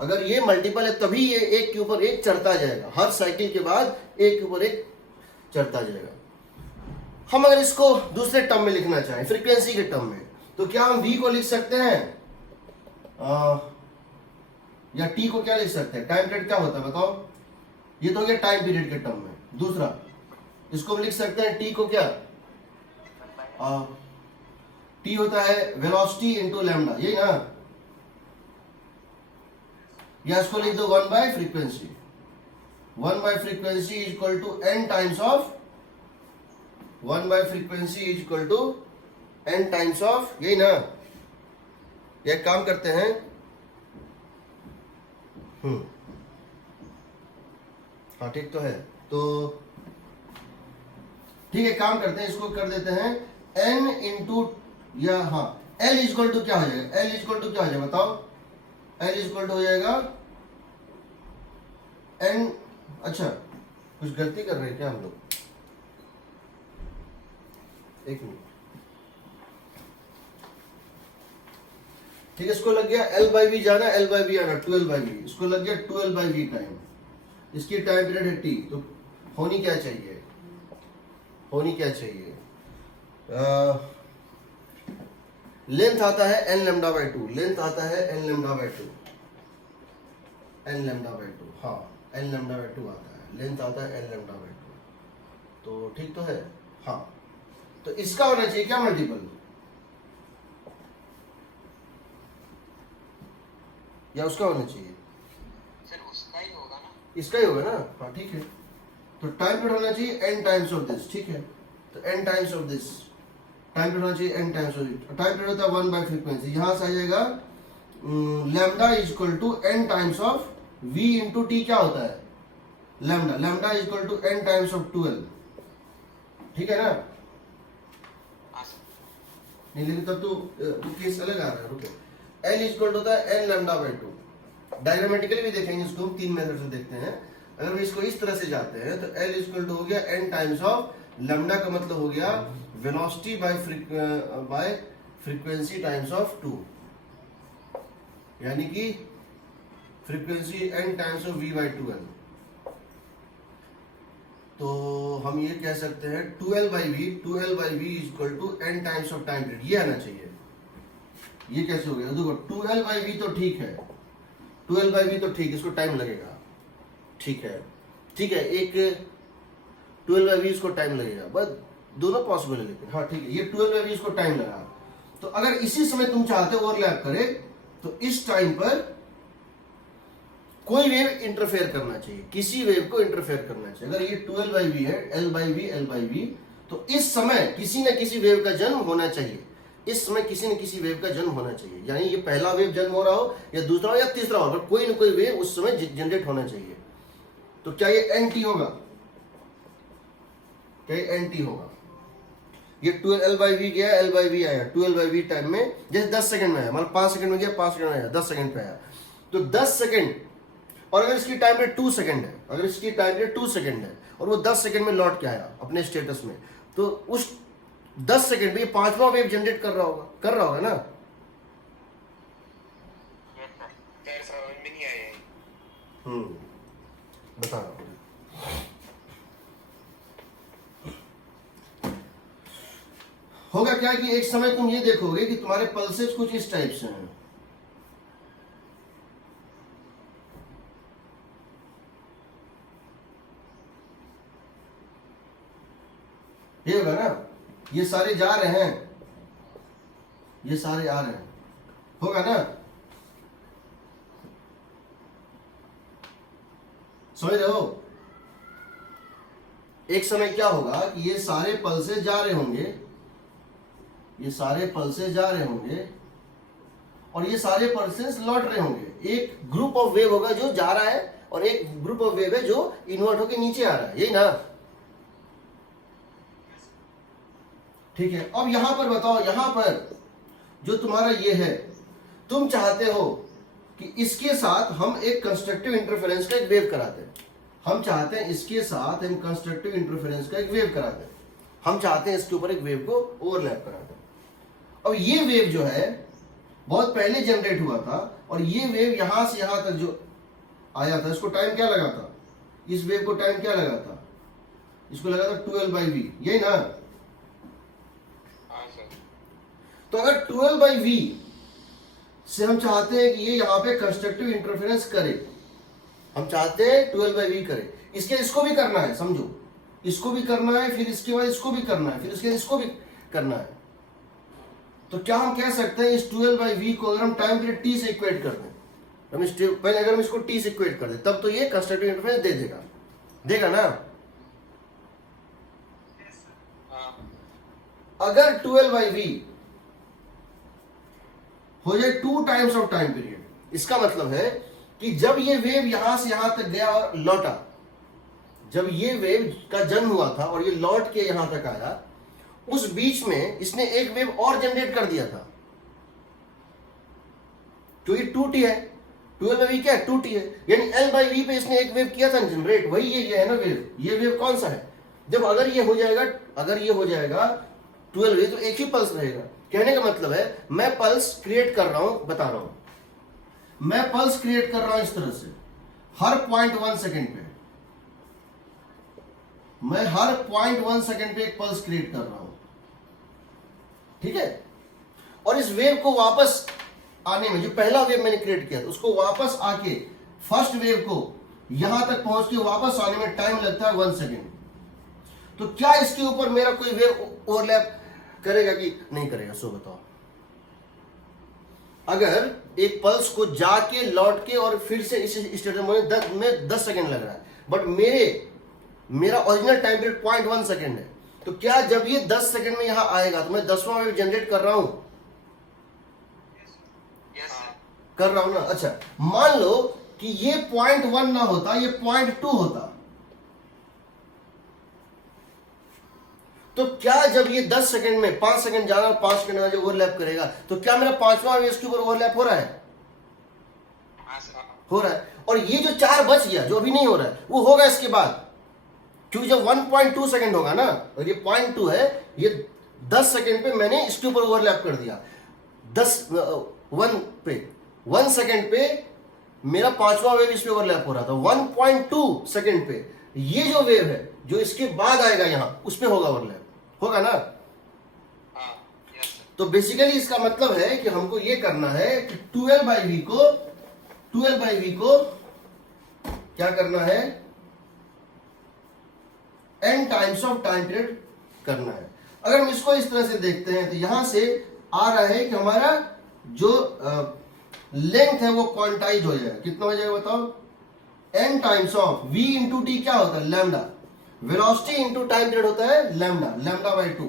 अगर ये मल्टीपल है तभी ये एक के ऊपर एक चढ़ता जाएगा, हर साइकिल के बाद एक के ऊपर एक चढ़ता जाएगा। हम अगर इसको दूसरे टर्म में लिखना चाहें, फ्रीक्वेंसी के टर्म में, तो क्या हम v को लिख सकते हैं या t को क्या लिख सकते हैं? टाइम पीरियड क्या होता है बताओ? ये तो हो गया टाइम पीरियड के टर्म में। दूसरा इसको हम लिख सकते हैं t को क्या? t होता है वेलोसिटी इंटू लैम्डा, यही ना? या इसको लिख दो 1 by frequency. 1 by frequency is equal to n times of, 1 by frequency is equal to n times of, यही ना? यह काम करते हैं, हाँ ठीक तो है। तो ठीक है, काम करते हैं, इसको कर देते हैं n इंटू, या हाँ L इज इक्वल टू क्या हो जाएगा? L इज इक्वल टू क्या हो जाएगा बताओ? L इज इक्वल टू हो जाएगा n, अच्छा कुछ गलती कर रहे हैं क्या हम लोग? एक मिनट, ठीक है, इसको लग गया L बाई वी जाना, L बाई वी आना, 2L बाई वी, इसको लग गया 2L बाई वी टाइम, इसकी टाइम पीरियड है T। तो होनी क्या चाहिए, होनी क्या चाहिए, लेंथ आता है n लैम्डा बाई 2, लेंथ आता है n lambda by 2, n lambda by 2, हाँ n लैम्डा बाई 2 आता है, लेंथ आता है n लैम्डा बाई 2, तो ठीक तो है। हाँ तो इसका होना चाहिए क्या मल्टीपल, या उसका होना चाहिए, सर उसका ही होगा ना। इसका ही होगा ना, हाँ ठीक है। तो टाइम पीरियड होना चाहिए n टाइम्स ऑफ दिस, ठीक है, तो n times of this, time period होना चाहिए n times of it, time period होता है 1 बाई फ्रीक्वेंसी, यहां से आ जाएगा lambda is equal to n times of v into t, क्या होता है lambda, lambda is equal to n times of 12, ठीक है ना। हाँ सर। नहीं लेकिन तब तो केस अलग आ रहा है, रुको, n इज इक्वल टू होता है n लैम्डा बाई 2, डायग्रामेटिकली भी देखेंगे इसको, हम 3 मेथड से देखते हैं। अगर हम इसको इस तरह से जाते हैं तो L इक्वल टू हो गया n टाइम्स ऑफ लैम्डा, का मतलब हो गया velocity by frequency times of 2, यानी कि frequency n times of v by 2l। तो हम ये कह सकते हैं 2l by v, 2l by v equal to n times of time period, ये आना चाहिए। ये कैसे हो गया, देखो 2l बाई v तो ठीक है, 2l बाई v तो ठीक है, इसको टाइम लगेगा, ठीक है, ठीक है, एक 12 बाई 20 को टाइम लगेगा, बस दोनों पॉसिबल है, लेकिन हाँ ठीक है, ये 12 बाई 20 को टाइम लगा। तो अगर इसी समय तुम चाहते हो ओवरलैप करे, तो इस टाइम पर कोई वेव इंटरफेयर करना चाहिए, किसी वेव को इंटरफेयर करना चाहिए। अगर ये 12 बाई वी है, L by v, L by v, तो इस समय किसी न किसी वेव का जन्म होना चाहिए, इस समय किसी न किसी वेव का जन्म होना चाहिए, यानी ये पहला वेव जन्म हो रहा हो या दूसरा हो या तीसरा हो, कोई ना कोई वेव उस समय जनरेट होना चाहिए। तो क्या ये एन टी होगा, क्या ये एन टी होगा, ये 12 एल बाई वी गया, एल बाई वी आया, 12 बाई वी टाइम में, जैसे 10 सेकंड में आया, मतलब 5 सेकंड में गया, 5 सेकंड में आया, 10 सेकंड पे आया, तो 10 सेकंड, और अगर इसकी टाइम पीरियड 2 सेकंड है, अगर इसकी टाइम पीरियड 2 सेकंड है और वो 10 सेकंड में लौट के आया अपने स्टेटस में, तो उस 10 सेकंड में ये 5वां वेव जनरेट कर रहा होगा ना। Yes sir. सर समझ में नहीं आया। बता रहा हूँ। होगा क्या कि एक समय तुम ये देखोगे कि तुम्हारे पल्सेस कुछ इस टाइप से हैं, ये होगा ना, ये सारे जा रहे हैं, ये सारे आ रहे हैं, होगा ना, समझ रहे हो। एक समय क्या होगा कि ये सारे पल्सेस जा रहे होंगे, ये सारे पल्सेस जा रहे होंगे और ये सारे पल्सेस लौट रहे होंगे। एक ग्रुप ऑफ वेव होगा जो जा रहा है और एक ग्रुप ऑफ वेव है जो इन्वर्ट होकर नीचे आ रहा है, यही ना, ठीक है। अब यहां पर बताओ, यहां पर जो तुम्हारा ये है, तुम चाहते हो कि इसके साथ हम एक कंस्ट्रक्टिव इंटरफेरेंस का एक वेव कराते हैं, हम चाहते हैं इसके साथ हम कंस्ट्रक्टिव इंटरफेरेंस का एक वेव कराते हैं, हम चाहते हैं इसके ऊपर एक वेव को ओवरलैप कराते हैं। अब ये वेव जो है बहुत पहले जनरेट हुआ था और ये वेव यहां से यहां तक जो आया था, इसको टाइम क्या लगा था, इस वेव को टाइम क्या लगा था, इसको लगा था 12 बाई वी, यही ना। हाँ सर। तो अगर 12 बाई वी से हम चाहते हैं कि ये यहां पे कंस्ट्रक्टिव इंटरफेरेंस करे, हम चाहते हैं 12 बाई वी करे, इसके इसको भी करना है, समझो, इसको भी करना है, फिर इसके बाद इसको भी करना है, फिर इसके इसको भी करना है। तो क्या हम कह सकते हैं इस 12 बाई वी को अगर हम टाइम पीरियड टी से इक्वेट कर दें, हम इस पहले अगर हम इसको टी से इक्वेट कर दें, तब तो ये कंस्ट्रक्टिव इंटरफेरेंस देगा ना। हाँ। अगर 12 बाई वी हो जाए 2 टाइम्स ऑफ टाइम पीरियड, इसका मतलब है कि जब ये वेव यहां से यहां तक गया और लौटा, जब ये वेव का जन्म हुआ था और ये लौट के यहां तक आया, उस बीच में इसने एक वेव और जनरेट कर दिया था, तो ये 2t है, 12 बाई वी क्या है, 2t है, यानी l बाई वी पे इसने एक वेव किया था जनरेट, वही ये है ना वेव। ये वेव कौन सा है, जब अगर ये हो जाएगा 12 वेव, तो एक ही पल्स रहेगा। कहने का मतलब है मैं पल्स क्रिएट कर रहा हूं, बता रहा हूं, मैं पल्स क्रिएट कर रहा हूं इस तरह से, हर 0.1 सेकेंड पे, मैं हर 0.1 सेकेंड पे एक पल्स क्रिएट कर रहा हूं, ठीक है। और इस वेव को वापस आने में, जो पहला वेव मैंने क्रिएट किया था उसको वापस आके फर्स्ट वेव को यहां तक पहुंच के वापस आने में टाइम लगता है 1 सेकेंड। तो क्या इसके ऊपर मेरा कोई वेव ओवरलैप करेगा कि नहीं करेगा, सो बताओ। अगर एक पल्स को जाके लौट के और फिर से इस स्टेटस में 10 सेकेंड लग रहा है, बट मेरा ओरिजिनल टाइम पीरियड 0.1 सेकेंड है, तो क्या जब ये 10 सेकेंड में यहां आएगा तो मैं 10वां वेव जनरेट कर रहा हूं? Yes sir. कर रहा हूं ना। अच्छा, मान लो कि ये 0.1 ना होता, ये 0.2 होता, तो क्या जब ये 10 सेकंड में 5 सेकंड जाना और 5 सेकंड आना जो ओवरलैप करेगा, तो क्या मेरा 5वां वेव इसके ऊपर ओवरलैप हो रहा है? हाँ सर। हो रहा है। और ये जो 4 बच गया जो अभी नहीं हो रहा है, वो होगा इसके बाद, क्योंकि जब 1.2 सेकंड होगा ना, और ये 0.2 है, ये 10 सेकंड पे मैंने इसके ऊपर ओवरलैप कर दिया। 1 सेकंड पे मेरा 5वां वेव इस पे ओवरलैप हो रहा था, 1.2 सेकंड पे ये जो वेव है जो इसके बाद आएगा यहां, उस पे होगा ओवरलैप, होगा ना। हाँ यस सर। तो बेसिकली इसका मतलब है कि हमको ये करना है कि 12/v को क्या करना है, n times of time period करना है। अगर हम इसको इस तरह से देखते हैं तो यहां से आ रहा है कि हमारा जो लेंथ है वो क्वांटाइज हो जाएगा। कितना हो जाएगा बताओ? n times of v into t क्या होता है? Lambda. Velocity into time period होता है लैम्डा/2।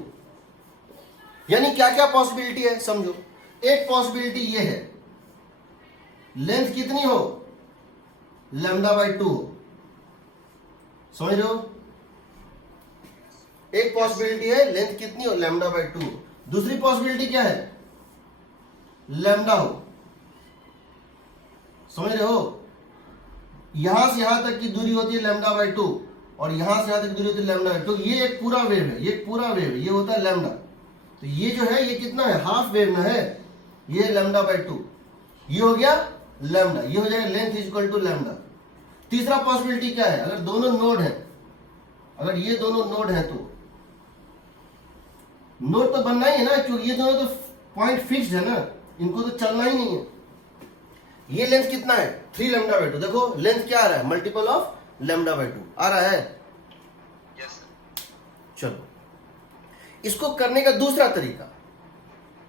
यानी क्या क्या पॉसिबिलिटी है समझो। एक पॉसिबिलिटी ये है, लेंथ कितनी हो? लैम्डा/2 हो, समझ रहे हो? एक पॉसिबिलिटी है लेंथ कितनी हो? लैम्डा/2 हो। दूसरी पॉसिबिलिटी क्या है? लैम्डा हो, समझ रहे हो? यहां से यहां तक की दूरी होती है लैम्डा/2 और यहां से यहां तक दूरी होती है लैम्डा/2। तो ये एक पूरा वेव है, ये पूरा वेव है, ये होता है लैम्डा। तो ये जो है ये कितना है? हाफ वेव में है, ये लैम्डा/2। ये हो गया लैम्डा, ये हो जाएगा length is equal to lambda. तीसरा पॉसिबिलिटी क्या है? अगर दोनों नोड है, अगर ये दोनों नोड है तो नोड तो बनना ही है ना, क्योंकि ये दोनों तो पॉइंट फिक्स्ड है ना, इनको तो चलना ही नहीं है। ये लेंथ कितना है? 3 लैम्डा/2। देखो लेंथ क्या आ रहा है? मल्टीपल ऑफ लैम्डा/2 आ रहा है। Yes sir. चलो इसको करने का दूसरा तरीका,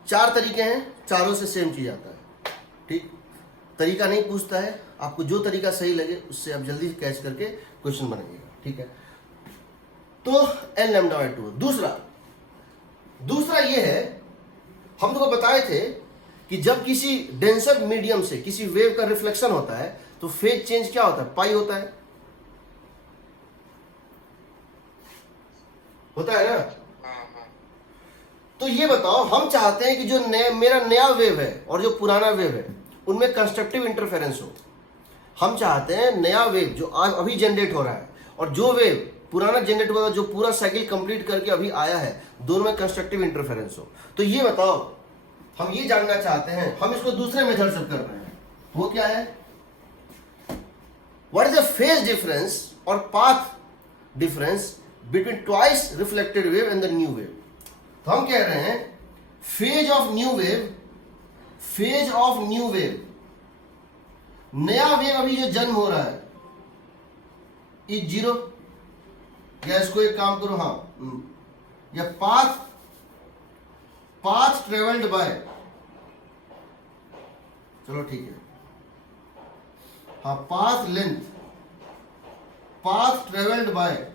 4 तरीके हैं, चारों से सेम चीज आता है, ठीक। तरीका नहीं पूछता है, आपको जो तरीका सही लगे उससे आप जल्दी कैच करके क्वेश्चन बनाइएगा, ठीक है। तो n लैम्डा/2। दूसरा ये है, हम तुमको बताए थे कि जब किसी डेंसर मीडियम से किसी वेव का रिफ्लेक्शन होता है तो फेज चेंज क्या होता है? पाई होता है ना। हाँ हाँ। तो ये बताओ, हम चाहते हैं कि जो मेरा नया वेव है और जो पुराना वेव है उनमें कंस्ट्रक्टिव इंटरफेरेंस हो। हम चाहते हैं नया वेव जो आज अभी जनरेट हो रहा है और जो वेव पुराना जनरेट हुआ था, जो पूरा साइकिल कंप्लीट करके अभी आया है, दोनों में कंस्ट्रक्टिव इंटरफेरेंस हो। तो ये बताओ, हम ये जानना चाहते हैं, हम इसको दूसरे मेथड से कर रहे हैं। वो क्या है? What is the phase difference और path difference between twice reflected wave and the new wave. तो हम कह रहे हैं फेज ऑफ न्यू वेव, नया वेव अभी जो जन्म हो रहा है इज 0, या इसको एक काम करो, हाँ, या पाथ ट्रेवल्ड बाय, चलो ठीक है, हाँ, path travelled by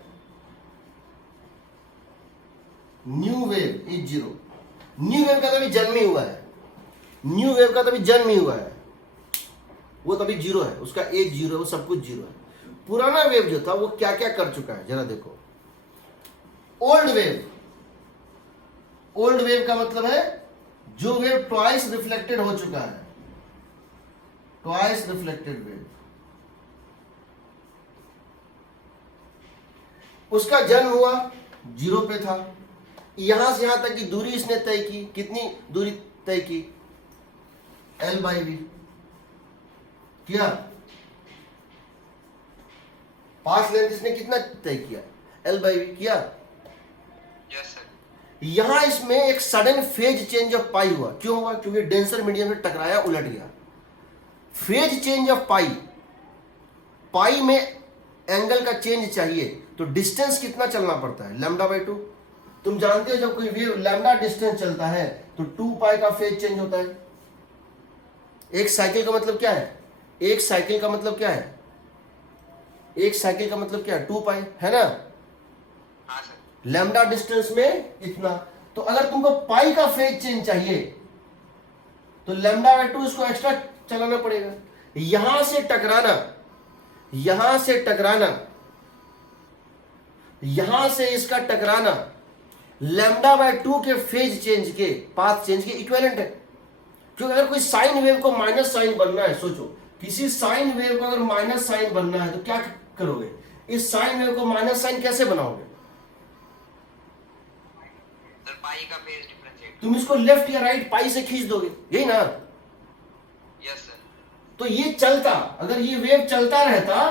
new wave is 0। New wave का तभी जन्म ही हुआ है, न्यू वेव का तभी जन्म ही हुआ है, वो तभी 0 है, उसका एज 0 है, वो सब कुछ 0 है। पुराना वेव जो था वो क्या क्या कर चुका है जरा देखो। ओल्ड वेव का मतलब है जो वेव ट्वाइस रिफ्लेक्टेड हो चुका है, ट्वाइस रिफ्लेक्टेड वेव, उसका जन्म हुआ 0 पे था, यहां से यहां तक की दूरी इसने तय की। कितनी दूरी तय की? L/v किया। पाथ लेंथ इसने कितना तय किया? L by V किया। यस सर, यहां इसमें एक सडन फेज चेंज ऑफ पाई हुआ। क्यों हुआ? क्योंकि डेंसर मीडियम से टकराया, उलट गया। फेज चेंज ऑफ पाई, पाई में एंगल का चेंज चाहिए तो डिस्टेंस कितना चलना पड़ता है? Lambda by 2। तुम जानते हो जब कोई वेव लैम्डा डिस्टेंस चलता है तो 2 पाई का फेज चेंज होता है। एक साइकिल का मतलब क्या है? एक साइकिल का मतलब क्या है? एक साइकिल का मतलब क्या है? 2 पाई है ना। हाँ सर, लैम्डा डिस्टेंस में इतना। तो अगर तुमको पाई का फेज चेंज चाहिए तो लैम्डा बाई 2 इसको एक्स्ट्रा चलाना पड़ेगा। यहां से टकराना, यहां से टकराना, यहां से इसका टकराना लैम्डा बाई 2 के फेज चेंज के, पाथ चेंज के इक्विवेलेंट है। क्योंकि अगर कोई साइन वेव को माइनस साइन बनना है, सोचो किसी साइन वेव को अगर माइनस साइन बनना है तो क्या करोगे? इस साइन वेव को माइनस साइन कैसे बनाओगे? सर पाई का फेज डिफरेंशिएट। तुम इसको लेफ्ट या राइट पाई से खींच दोगे, यही ना। यस सर, तो ये चलता, अगर ये वेव चलता रहता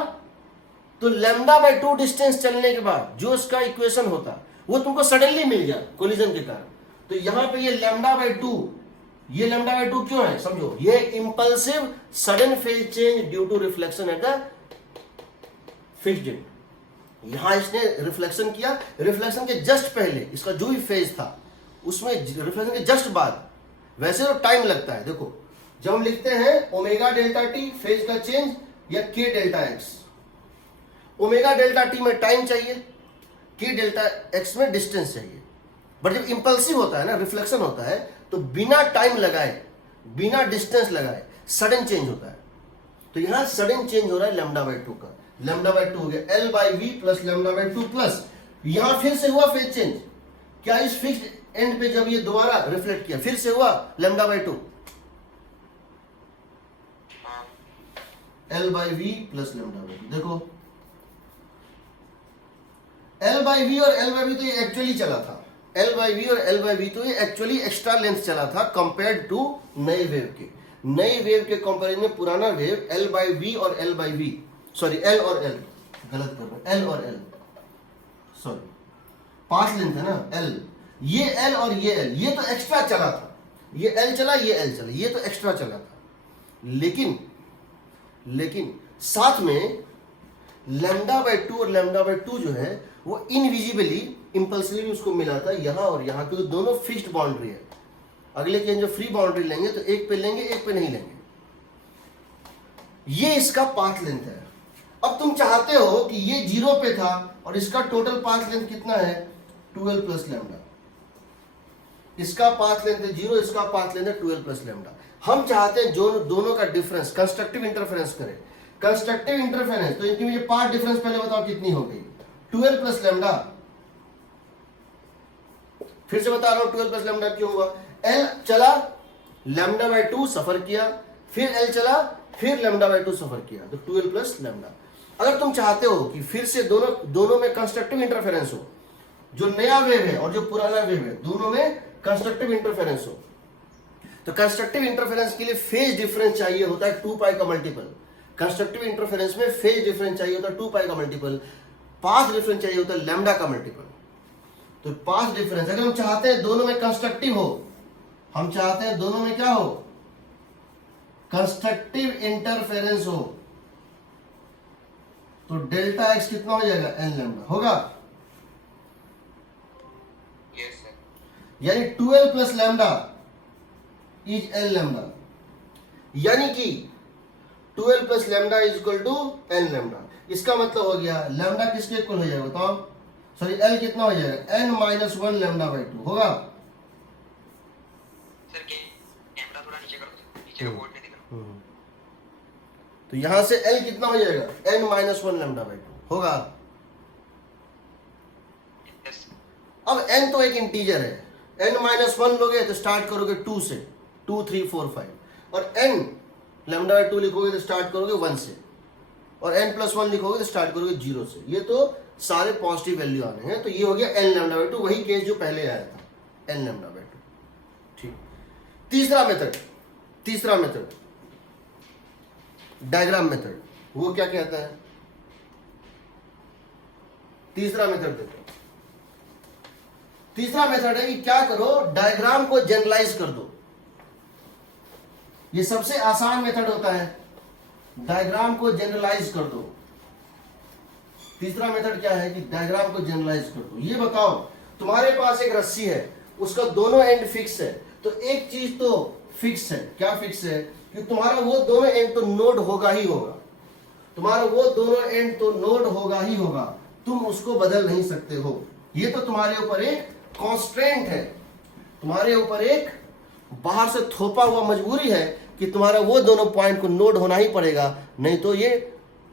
तो लैम्डा बाई 2 डिस्टेंस चलने के बाद जो इसका इक्वेशन होता वो तुमको सडनली मिल गया कोलिजन के कारण। तो यहां पे ये लैम्डा बाई 2, ये लैम्डा बाई 2 क्यों है? समझो, ये impulsive sudden phase change due to reflection at the fixed end. यहां इसने रिफ्लेक्शन किया, रिफ्लेक्शन के जस्ट पहले इसका जो भी फेज था उसमें रिफ्लेक्शन के जस्ट बाद, वैसे तो टाइम लगता है। देखो जब हम लिखते हैं ओमेगा डेल्टा टी फेज का चेंज या के delta x, omega delta T में टाइम चाहिए, के डेल्टा एक्स में डिस्टेंस चाहिए। बट जब इंपल्सिव होता है ना, रिफ्लेक्शन होता है, तो बिना टाइम लगाए, बिना डिस्टेंस लगाए सडन चेंज होता है। तो यहां सडन चेंज हो रहा है लैम्डा बाई 2 का। लैम्डा बाई 2 हो गया L by V plus lambda by 2 plus यहां फिर से हुआ फेज चेंज। क्या इस फिक्स्ड एंड पे जब ये दोबारा रिफ्लेक्ट किया फिर से हुआ लैम्डा बाई 2, हाँ L by V plus lambda by 2। देखो L बाई V और L बाई V तो ये एक्चुअली चला था, L बाई V और L बाई V तो ये एक्चुअली एक्स्ट्रा लेंथ चला था कंपेयर्ड टू नए वेव के। नए वेव के कंपैरिजन में पुराना वेव L बाई V और L by V, sorry L और L, गलत कर रहा हूं, L और L, सॉरी पास लेंथ है ना L, ये L और ये L, ये तो एक्स्ट्रा चला था। ये L चला, ये L चला, ये तो एक्स्ट्रा चला था। लेकिन साथ में लैम्डा बाई 2 और लैम्डा बाई 2 जो है वो इनविजिबली इंपल्सिवली उसको मिला था यहां और यहां, क्योंकि दोनों फिक्स्ड बाउंड्री है। अगले केस जो फ्री बाउंड्री लेंगे तो एक पे लेंगे, एक पे नहीं लेंगे। ये इसका पाथ लेंथ है। अब तुम चाहते हो कि ये 0 पे था और इसका टोटल पाथ लेंथ कितना है? 12 प्लस लैम्डा। इसका पाथ लेंथ है 0, इसका पाथ लेंथ है 12 प्लस लैम्डा। हम चाहते हैं जो दोनों का डिफरेंस कंस्ट्रक्टिव इंटरफेरेंस करें। कंस्ट्रक्टिव इंटरफेरेंस तो इनकी मुझे पाथ डिफरेंस पहले बताओ कितनी हो गई? 12 प्लस लैम्डा। फिर से बता रहा हूं 12 प्लस लैम्डा क्यों हुआ? L चला, लैम्डा बाई 2 सफर किया, फिर L चला, फिर लैम्डा बाई 2 सफर किया, तो 12 प्लस लैम्डा। अगर तुम चाहते हो कि फिर से दोनों में कंस्ट्रक्टिव इंटरफेरेंस हो, जो नया वेव है और जो पुराना वेव है दोनों में कंस्ट्रक्टिव इंटरफेरेंस हो, तो कंस्ट्रक्टिव इंटरफेरेंस के लिए फेज डिफरेंस चाहिए होता है 2 पाई का मल्टीपल। कंस्ट्रक्टिव इंटरफेरेंस में फेज डिफरेंस चाहिए होता है 2 पाई का मल्टीपल, पाथ डिफरेंस चाहिए होता है लैम्डा का मल्टीपल। तो पाथ डिफरेंस अगर हम चाहते हैं दोनों में कंस्ट्रक्टिव हो, हम चाहते हैं दोनों में क्या हो? कंस्ट्रक्टिव इंटरफेरेंस हो, तो डेल्टा एक्स कितना हो जाएगा? एन लैम्डा होगा। यस सर, यानी 12 plus lambda is n lambda, यानी कि 12 plus lambda is equal to n lambda. इसका मतलब हो गया लैम्डा किसके इक्वल हो जाएगा बताओ? सॉरी एल कितना हो जाएगा? एन माइनस 1 लैम्डा बाई 2 होगा। सर कैमरा थोड़ा नीचे करो, नीचे का बोर्ड नहीं दिख रहा। तो यहां से एल कितना हो जाएगा? एन माइनस 1 लैम्डा बाई 2 होगा। यस, अब n तो एक इंटीजर है, n माइनस 1 लोगे तो स्टार्ट करोगे 2 से, 2 3 4 5, और n लैम्डा बाई 2 लिखोगे तो स्टार्ट करोगे 1 से, और n प्लस 1 लिखोगे तो स्टार्ट करोगे 0 से। ये तो सारे पॉजिटिव वैल्यू आने हैं, तो ये हो गया n लैम्डा बाई 2, वही केस जो पहले आया था, n लैम्डा बाई 2। ठीक, तीसरा मेथड डायग्राम मेथड, वो क्या कहता है? तीसरा मेथड देखो। तीसरा मेथड है कि क्या करो, डायग्राम को जनरलाइज कर दो। ये सबसे आसान मेथड होता है, डायग्राम को जनरलाइज कर दो। तीसरा मेथड क्या है कि डायग्राम को जनरलाइज कर दो। ये बताओ, तुम्हारे पास एक रस्सी है, उसका दोनों एंड फिक्स है, तो एक चीज तो फिक्स है। क्या फिक्स है? कि तुम्हारा वो दोनों एंड तो नोड होगा ही होगा, तुम्हारा वो दोनों एंड तो नोड होगा ही होगा, तुम उसको बदल नहीं सकते हो। ये तो तुम्हारे ऊपर एक कॉन्स्ट्रेंट है, तुम्हारे ऊपर एक बाहर से थोपा हुआ मजबूरी है कि तुम्हारा वो दोनों पॉइंट को नोड होना ही पड़ेगा, नहीं तो ये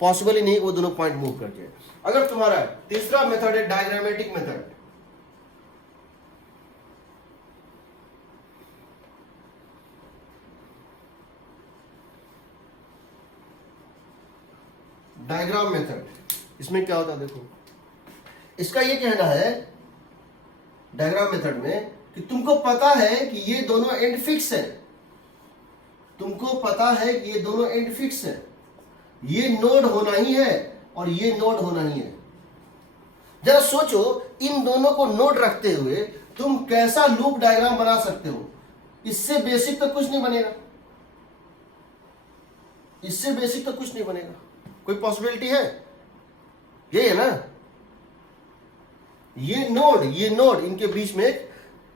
पॉसिबल ही नहीं वो दोनों पॉइंट मूव कर जाए। अगर तुम्हारा तीसरा मेथड है डायग्रामेटिक मेथड, डायग्राम मेथड, इसमें क्या होता है देखो, इसका ये कहना है डायग्राम मेथड में कि तुमको पता है कि ये दोनों एंड फिक्स है, तुमको पता है कि ये दोनों एंड फिक्स है, ये नोड होना ही है और ये नोड होना ही है। जरा सोचो, इन दोनों को नोड रखते हुए तुम कैसा लूप डायग्राम बना सकते हो? इससे बेसिक तो कुछ नहीं बनेगा, इससे बेसिक तो कुछ नहीं बनेगा। कोई पॉसिबिलिटी है? ये है ना, ये नोड इनके बीच में एक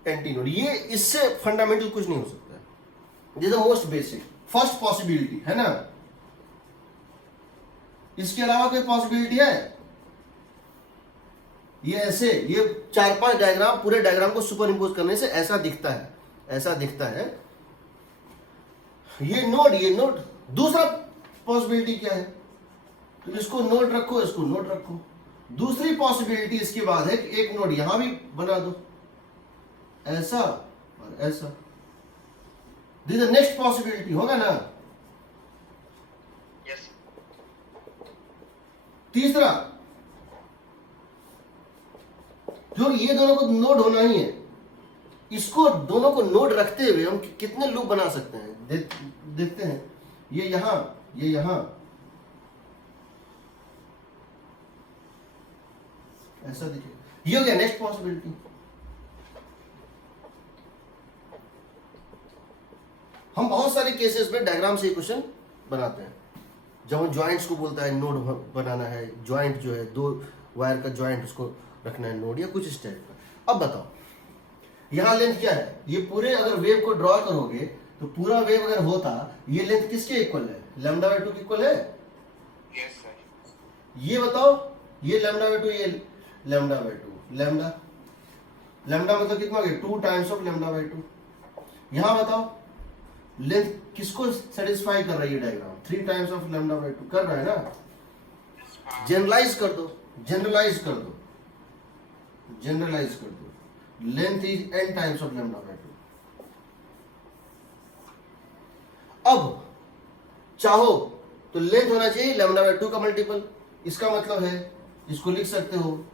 एंटी नोड, ये इससे फंडामेंटल कुछ नहीं हो सकता है। This is the most basic first possibility है ना। इसके अलावा कोई पॉसिबिलिटी है? ये ऐसे, ये 4-5 डायग्राम, पूरे डायग्राम को सुपर इंपोज करने से ऐसा दिखता है, ऐसा दिखता है। ये नोड। दूसरा पॉसिबिलिटी क्या है? तो इसको नोड रखो, इसको नोड रखो। दूसरी पॉसिबिलिटी इसके बाद है कि एक नोड यहां भी बना दो, ऐसा और ऐसा। दिस इज नेक्स्ट पॉसिबिलिटी, होगा ना। यस। तीसरा, जो ये दोनों को नोड होना ही है, इसको दोनों को नोड रखते हुए हम कितने लूप बना सकते हैं? देखते हैं। ये यहां, ये यहां, ऐसा दिखे। ये हो गया नेक्स्ट पॉसिबिलिटी। हम बहुत सारे केसेस में डायग्राम से क्वेश्चन बनाते हैं, जब हम ज्वाइंट्स को बोलता है नोड बनाना है, ज्वाइंट जो है दो वायर का ज्वाइंट, उसको रखना है नोड या कुछ इस टाइप का। अब बताओ, यहां लेंथ क्या है? ये पूरे अगर वेव को ड्रॉ करोगे तो पूरा वेव अगर होता, ये लेंथ किसके इक्वल है? λ/2 के इक्वल है। Yes sir. ये बताओ, ये λ/2, ये λ/2, लैम्डा मतलब कितना हो गया? 2 टाइम्स ऑफ λ/2। यहां बताओ, लेंथ किसको सेटिस्फाई कर रही है डायग्राम? 3 टाइम्स ऑफ λ/2 कर रहा है ना। जनरलाइज कर दो, जनरलाइज कर दो, जनरलाइज कर दो। Length is n times of λ/2। अब चाहो तो लेंथ होना चाहिए λ/2 का मल्टीपल। इसका मतलब है, इसको लिख सकते हो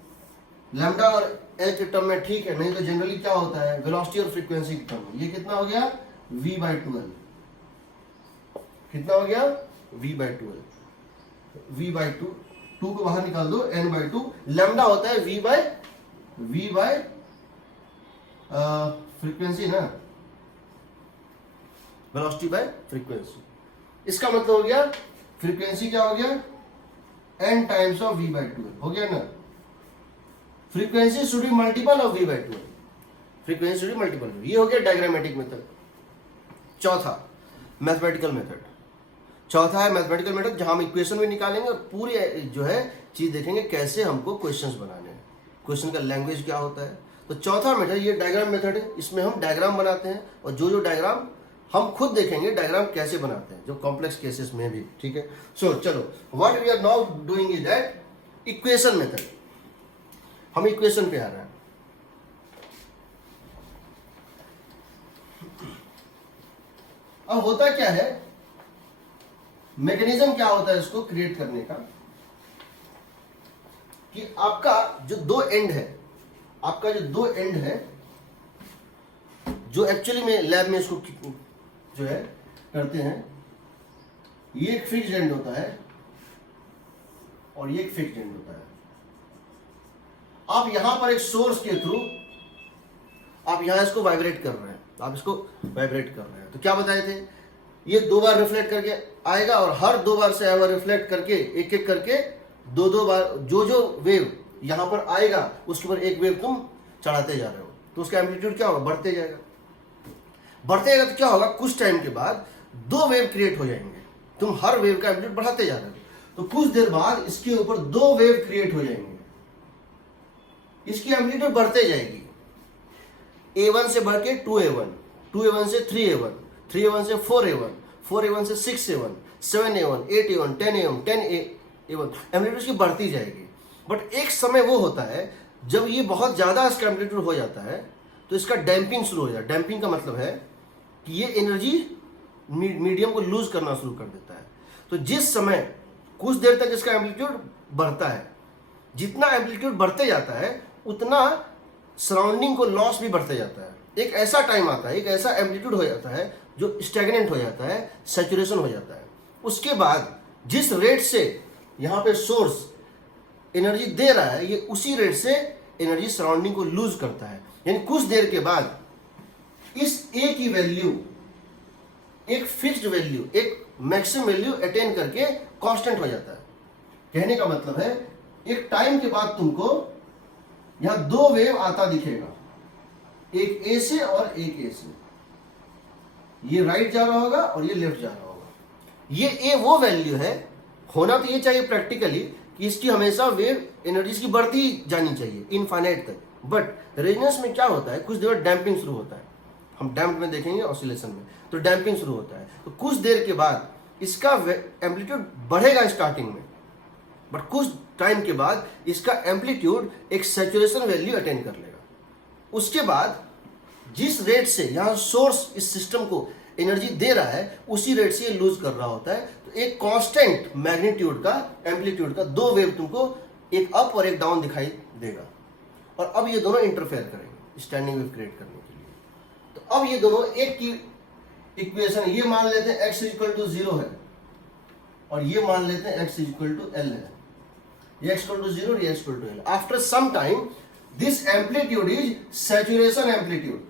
लैम्डा और एल के टर्म में, ठीक है। नहीं तो जनरली क्या होता है, वेलोसिटी और फ्रीक्वेंसी के टर्म में। ये कितना हो गया? v/2l। कितना हो गया? v/2l। v/2, 2 को बाहर निकाल दो, n/2। लैम्डा होता है v बाय फ्रीक्वेंसी ना, वेलोसिटी बाय फ्रीक्वेंसी। इसका मतलब हो गया फ्रीक्वेंसी क्या हो गया? n टाइम्स ऑफ v/2l हो गया ना। Frequency should be multiple of v/2l, frequency should be multiple. ये हो गया डायग्रामेटिक मेथड। चौथा मैथमेटिकल मेथड, चौथा है मैथमेटिकल मेथड, जहां हम इक्वेशन भी निकालेंगे और पूरी जो है चीज देखेंगे कैसे हमको क्वेश्चंस बनाने हैं, क्वेश्चन का लैंग्वेज क्या होता है। तो चौथा मेथड ये डायग्राम मेथड है। इसमें हम डायग्राम बनाते हैं और जो डायग्राम हम खुद देखेंगे डायग्राम कैसे बनाते हैं, जो कॉम्प्लेक्स केसेस में भी, ठीक है। सो चलो, what we are now doing is that equation method. हम इक्वेशन पे आ रहे हैं। अब होता क्या है, मैकेनिज्म क्या होता है इसको क्रिएट करने का, कि आपका जो दो एंड है, आपका जो दो एंड है, जो एक्चुअली में लैब में इसको जो है करते हैं, ये एक फिक्स्ड एंड होता है और ये एक फिक्स्ड एंड होता है। आप यहां पर एक सोर्स के थ्रू आप यहां इसको वाइब्रेट कर रहे हैं, आप इसको वाइब्रेट कर रहे हैं, तो क्या बताए थे, ये 2 बार रिफ्लेक्ट करके आएगा और हर 2 बार से आएगा रिफ्लेक्ट करके एक एक करके 2-2 बार जो वेव यहां पर आएगा उसके ऊपर एक वेव तुम चढ़ाते जा रहे हो, तो उसका एम्पलीट्यूड क्या होगा, बढ़ते जाएगा। बढ़ते जाएगा तो क्या होगा, कुछ टाइम के बाद 2 वेव क्रिएट हो जाएंगे, तुम हर वेव का एम्पलीट्यूड बढ़ाते जा रहे हो, तो कुछ देर बाद इसके ऊपर 2 वेव क्रिएट हो जाएंगे, इसकी एम्पलीट्यूड बढ़ते जाएगी, A1 से बढ़ के 2A1, 2A1 से 3A1, 3A1 से 4A1, 4A1 से 6A1, 7A1, 8A1, 10A1, 10A1, amplitude इसकी बढ़ती जाएगी। बट एक समय वो होता है जब ये बहुत ज़्यादा इसका एम्पलीट्यूड हो जाता है तो इसका डैम्पिंग शुरू हो जाता है। डैम्पिंग का मतलब है कि ये एनर्जी मीडियम को लूज करना शुरू कर देता है। तो जिस समय कुछ देर तक इसका एम्पलीट्यूड बढ़ता है, जितना एम्पलीट्यूड बढ़ते जाता है उतना सराउंडिंग को लॉस भी बढ़ते जाता है। एक ऐसा टाइम आता है, एक ऐसा एम्पलीट्यूड हो जाता है जो स्टैग्नेंट हो जाता है, सैचुरेशन हो जाता है। उसके बाद जिस रेट से यहाँ पे सोर्स एनर्जी दे रहा है, ये उसी रेट से एनर्जी सराउंडिंग को लूज करता है। यानी कुछ देर के बाद इस ए की वैल्यू एक फिक्स्ड वैल्यू, एक मैक्सिमम वैल्यू अटेन करके कांस्टेंट हो जाता है। कहने का मतलब है एक टाइम के बाद तुमको यहां 2 वेव आता दिखेगा, एक ए से और एक ए से, ये राइट जा रहा होगा और ये लेफ्ट जा रहा होगा। ये ए वो वैल्यू है, होना तो ये चाहिए प्रैक्टिकली कि इसकी हमेशा वेव एनर्जी की बढ़ती जानी चाहिए इनफाइनाइट तक। बट रेजोनेंस में क्या होता है, कुछ देर डैम्पिंग शुरू होता है, हम डैम्प में देखेंगे ऑसिलेशन में, तो डैम्पिंग शुरू होता है। तो कुछ देर के बाद इसका एम्पलीट्यूड बढ़ेगा स्टार्टिंग में, बट कुछ टाइम के बाद इसका एम्पलीट्यूड एक सैचुरेशन वैल्यू अटेन कर लेगा। उसके बाद जिस रेट से यहाँ सोर्स इस सिस्टम को एनर्जी दे रहा है उसी रेट से ये लूज कर रहा होता है। तो एक कांस्टेंट मैग्नीट्यूड का एम्पलीट्यूड का 2 वेव तुमको एक अप और एक डाउन दिखाई देगा। और अब ये दोनों इंटरफेयर करेंगे स्टैंडिंग वेव क्रिएट करने के लिए। तो अब ये दोनों एक की इक्वेशन, ये मान लेते हैं x इक्वल टू 0 है और ये मान लेते हैं x इक्वल टू L है, ये x इक्वल टू 0 और ये x equal to L। After some time this amplitude is saturation amplitude.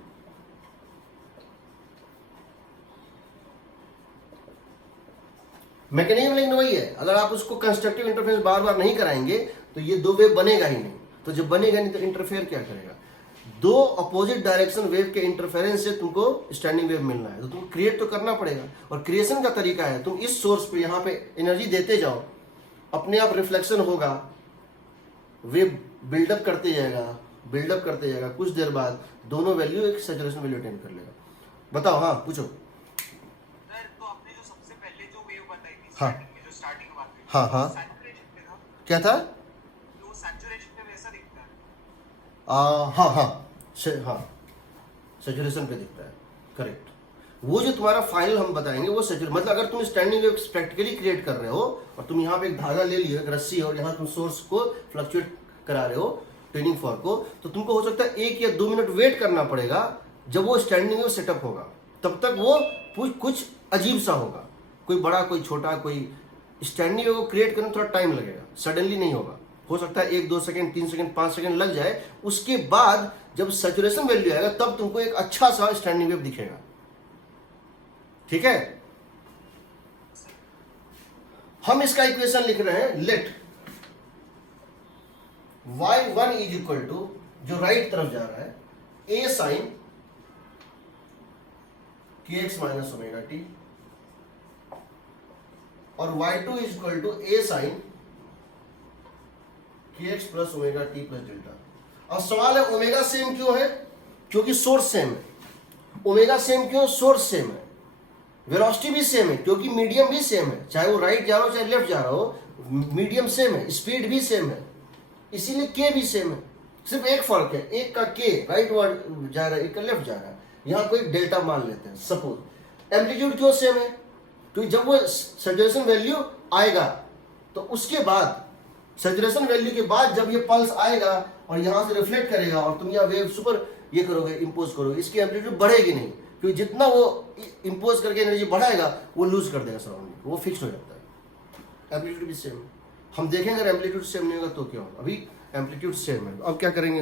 Mechanism लेकिन वही है, अगर आप उसको कंस्ट्रक्टिव इंटरफेरेंस बार बार नहीं कराएंगे तो ये 2 वेव बनेगा ही नहीं। तो जब बनेगा नहीं तो इंटरफेयर क्या करेगा, 2 अपोजिट डायरेक्शन वेव के इंटरफेरेंस से तुमको स्टैंडिंग वेव मिलना है, तो तुमको क्रिएट तो करना पड़ेगा। और क्रिएशन का तरीका है तुम इस सोर्स पे यहाँ पे एनर्जी देते जाओ, अपने आप रिफ्लेक्शन होगा, वेव बिल्डअप करते जाएगा, कुछ देर बाद दोनों वैल्यू एक सैचुरेशन वैल्यू अटेन कर लेगा। बताओ, हाँ पूछो। सर तो आपने जो सबसे पहले जो वेव बताई थी हाँ। स्टार्टिंग में, जो स्टार्टिंग में बात करी, हाँ, हाँ। सैचुरेशन पे था, क्या था? तो वो सैचुरेशन पे वैसा दिखता है। हाँ सैचुरेशन पे दिखता है, करेक्ट। वो जो तुम्हारा फाइनल हम बताएंगे वो सैचुरेशन, मतलब अगर तुम स्टैंडिंग वेव प्रैक्टिकली क्रिएट कर रहे हो और तुम यहाँ पे एक धागा ले लियो, एक रस्सी है, और यहाँ तुम सोर्स को फ्लक्चुएट करा रहे हो ट्रेनिंग फॉर को, तो तुमको हो सकता है 1 या 2 मिनट वेट करना पड़ेगा। जब वो स्टैंडिंग वेव सेटअप होगा तब तक वो कुछ अजीब सा होगा, कोई बड़ा कोई छोटा, कोई स्टैंडिंग वेव को क्रिएट करने में थोड़ा टाइम लगेगा, सडनली नहीं होगा। हो सकता है 1, 2 सेकंड, 3 सेकंड, 5 सेकंड लग जाए। उसके बाद जब सैचुरेशन वैल्यू आएगा तब तुमको एक अच्छा सा स्टैंडिंग वेव दिखेगा। ठीक है, हम इसका इक्वेशन लिख रहे हैं, let y1 is equal to, जो राइट तरफ जा रहा है, a sine kx minus omega t, और y2 is equal to a sine kx plus omega t plus delta. अब सवाल है ओमेगा सेम क्यों है? क्योंकि सोर्स सेम है। ओमेगा सेम क्यों? सोर्स सेम है। वेलोसिटी भी सेम है क्योंकि मीडियम भी सेम है, चाहे वो राइट जा रहा हो चाहे लेफ्ट जा रहा हो, मीडियम सेम है, स्पीड भी सेम है, इसीलिए के भी सेम है। सिर्फ एक फर्क है, एक का के राइट वर्ड जा रहा है, एक का लेफ्ट जा रहा है। यहाँ कोई डेल्टा मान लेते हैं सपोज। एम्पलीट्यूड क्यों सेम है? क्योंकि जब वो सैचुरेशन वैल्यू आएगा तो उसके बाद, सैचुरेशन वैल्यू के बाद जब ये पल्स आएगा और यहाँ से रिफ्लेक्ट करेगा और तुम यहाँ वेव सुपर ये करोगे, इम्पोज करोगे, इसकी एम्पलीट्यूड बढ़ेगी नहीं, क्योंकि जितना वो इम्पोज करके एनर्जी बढ़ाएगा वो लूज कर देगा सराउंडिंग, वो फिक्स हो जाता है। एम्पलीट्यूड भी सेम है। हम देखेंगे अगर एम्पलीट्यूड सेम नहीं होगा तो क्या होगा। अभी एम्पलीट्यूड सेम है। अब क्या करेंगे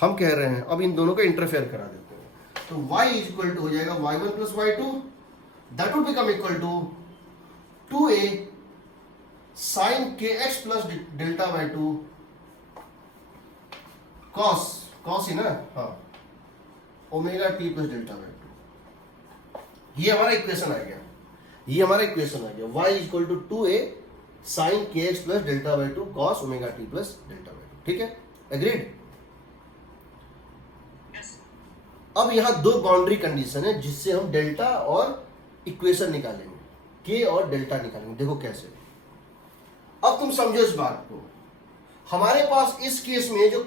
हम कह रहे हैं अब इन दोनों को इंटरफेयर करा देते हैं। तो y इज इक्वल टू हो जाएगा y1 plus y2, that would become equal to 2a sin kx plus delta y2 cos ही ना, हाँ, omega t plus delta y2। ये हमारा इक्वेशन आ गया, ये हमारा इक्वेशन आ गया y is equal to 2a sin kx plus delta y2 cos omega t plus delta y2। ठीक है, एग्रीड। अब यहां दो बाउंड्री कंडीशन है जिससे हम डेल्टा और इक्वेशन निकालेंगे, के और डेल्टा निकालेंगे। देखो कैसे। अब तुम समझो इस बात को, हमारे पास इस केस में जो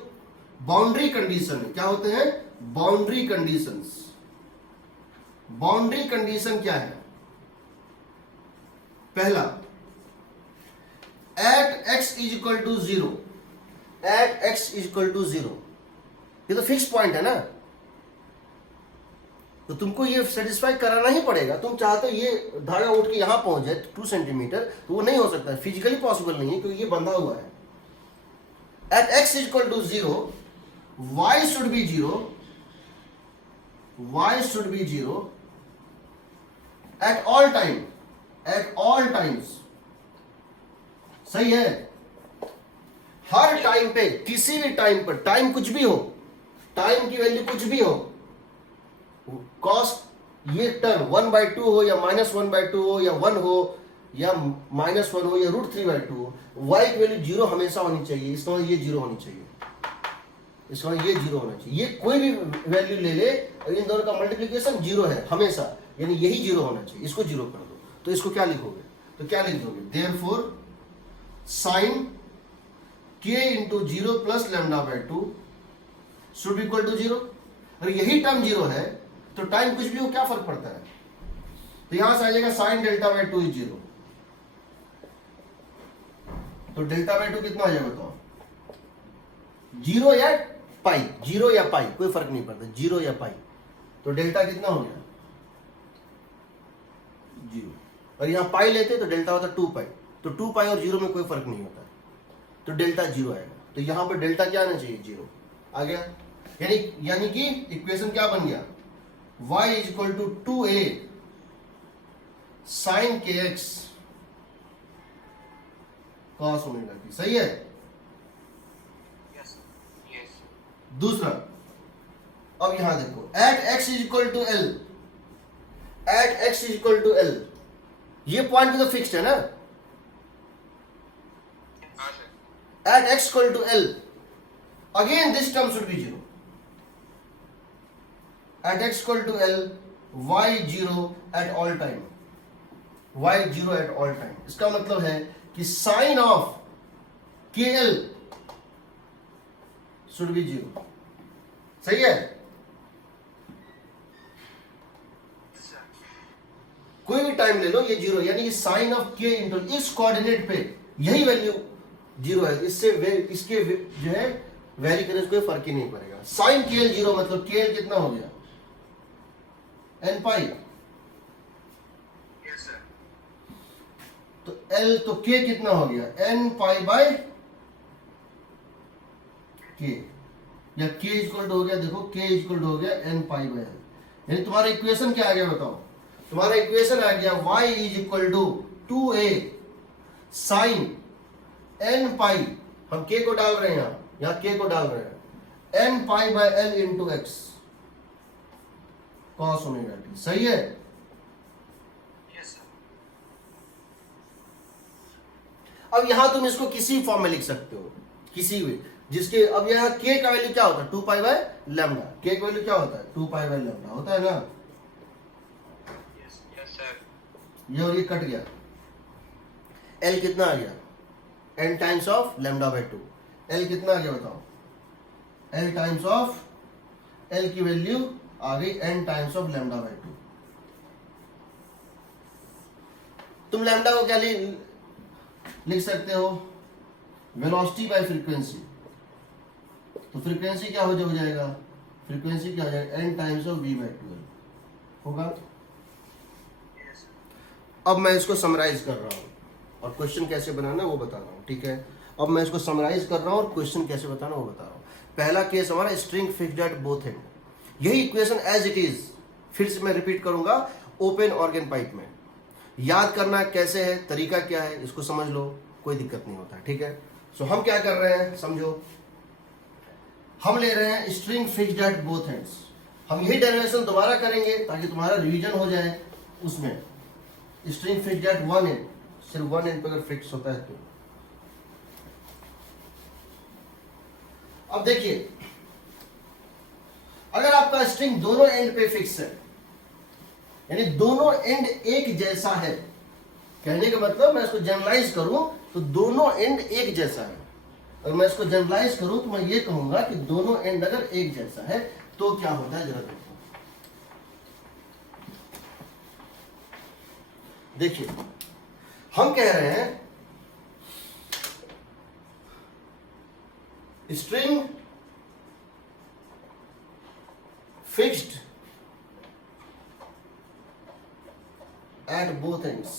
बाउंड्री कंडीशन है, क्या होते हैं बाउंड्री कंडीशंस। बाउंड्री कंडीशन क्या है? पहला, at x is equal to 0, at x is equal to 0, ये तो फिक्स पॉइंट है ना, तो तुमको ये सेटिस्फाई कराना ही पड़ेगा। तुम चाहते हो ये धागा उठ के यहां पहुंच जाए 2 सेंटीमीटर, तो वो नहीं हो सकता है, फिजिकली पॉसिबल नहीं है क्योंकि ये बंधा हुआ है। At x is equal to 0, y should be 0, y should be 0 at all time, at all times. सही है, हर टाइम पे, किसी भी टाइम पर, टाइम कुछ भी हो, टाइम की वैल्यू कुछ भी हो, कॉस ये टर्म 1/2 हो या -1/2 हो या 1 हो या -1 हो या √3/2 हो, y की वैल्यू 0 हमेशा होनी चाहिए। इसका मतलब ये 0 होनी चाहिए, इसका मतलब ये 0 होना चाहिए। ये कोई भी वैल्यू ले ले और इन दोनों का मल्टीप्लिकेशन 0 है हमेशा, यानी यही 0 होना चाहिए। इसको 0 कर दो, तो इसको क्या लिखोगे? तो क्या लिख दोगे? Therefore sin k into 0 plus λ/2 should equal to 0। और यही टर्म 0 है तो टाइम कुछ भी हो क्या फर्क पड़ता है? तो यहां से आ जाएगा sin डेल्टा/2 इज 0। तो डेल्टा/2 कितना आ जाएगा बताओ? 0 या पाई, 0 या पाई कोई फर्क नहीं पड़ता, 0 या पाई। तो डेल्टा कितना हो गया? 0। और यहां पाई लेते तो डेल्टा होता 2 पाई, तो 2 पाई और 0 में कोई फर्क नहीं होता, तो डेल्टा 0 आएगा। तो यहां पर डेल्टा क्या आना चाहिए? 0 आ गया। यानी कि इक्वेशन क्या बन गया? y is equal to 2a sin kx cos omega t. सही है। दूसरा, अब यहां देखो, at x is equal to l, at x is equal to l, ये पॉइंट तो फिक्स्ड है ना। At x equal to l, again this term should be 0। At x equal to L, y 0 at all time, y 0 at all time। इसका मतलब है कि sine of KL should be 0। सही है। कोई भी टाइम ले लो, ये 0, यानी कि साइन ऑफ k इंटू इस कोऑर्डिनेट पे यही वैल्यू 0 है, इससे इसके जो है वेरी करने से कोई फर्क ही नहीं पड़ेगा। साइन KL 0 मतलब KL कितना हो गया? n pi. Yes sir. तो L तो K कितना हो गया? n पाई बाय K, या K इक्वल हो गया, देखो K इक्वल हो गया n पाई बाय L। यानी तुम्हारा इक्वेशन क्या आ गया बताओ? तुम्हारा इक्वेशन आ गया y is equal to 2a sine n pi, हम K को डाल रहे हैं यहाँ K को डाल रहे हैं, n pi by L into x cos omega t. सही है। Yes sir. अब यहां तुम इसको किसी फॉर्म में लिख सकते हो, किसी भी, जिसके अब यहां k का वैल्यू क्या होता है? 2 पाई बाय लैम्डा। k का वैल्यू क्या होता है? 2 पाई बाय लैम्डा होता है ना। Yes sir. ये और ये कट गया, l कितना आ गया? n times of λ/2। l कितना आ गया बताओ? l टाइम्स ऑफ, l की वैल्यू आ गई n टाइम्स ऑफ λ/2। तुम लैम्डा को क्या लिख सकते हो? Velocity by frequency. तो फ्रीक्वेंसी क्या हो जाएगा? फ्रीक्वेंसी क्या हो जाएगा? n टाइम्स ऑफ v/12 होगा। अब मैं इसको समराइज कर रहा हूं और क्वेश्चन कैसे बनाना वो बता रहा हूं, ठीक है। अब मैं इसको समराइज कर रहा हूँ और क्वेश्चन कैसे बताना वो बता रहा हूँ। पहला केस हमारा string fixed at both and, यही इक्वेशन एज इट इज फिर से मैं रिपीट करूंगा ओपन ऑर्गन पाइप में। याद करना कैसे है, तरीका क्या है, इसको समझ लो, कोई दिक्कत नहीं होता, ठीक है। सो हम क्या कर रहे हैं समझो, हम ले रहे हैं string fixed at both ends. हम यही डेरिवेशन दोबारा करेंगे ताकि तुम्हारा रिवीजन हो जाए उसमें। String fixed at one and, सिर्फ वन एंड पे अगर फिक्स होता है तो। अब देखिए, अगर आपका स्ट्रिंग दोनों एंड पे फिक्स है, यानी दोनों एंड एक जैसा है, कहने का मतलब मैं इसको जनरलाइज करूं तो दोनों एंड एक जैसा है। अगर मैं इसको जनरलाइज करूं तो मैं ये कहूंगा कि दोनों एंड अगर एक जैसा है तो क्या होता है, जरा देखो। देखिए, हम कह रहे हैं string fixed at both ends.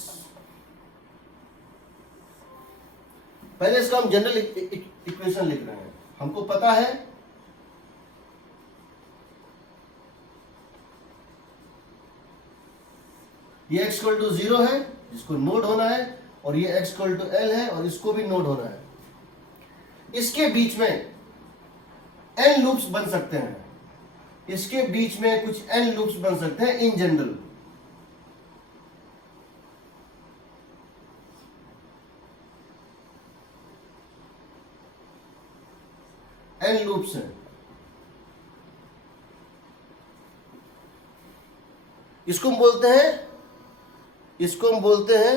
पहले इसका हम जनरल इक्वेशन लिख रहे हैं। हमको पता है ये x इक्वल टू 0 है जिसको नोड होना है, और ये x इक्वल टू l है और इसको भी नोड होना है। इसके बीच में n लूप्स बन सकते हैं, इसके बीच में कुछ n लूप्स बन सकते हैं इन जनरल। n लूप्स हैं, इसको हम बोलते हैं, इसको हम बोलते हैं,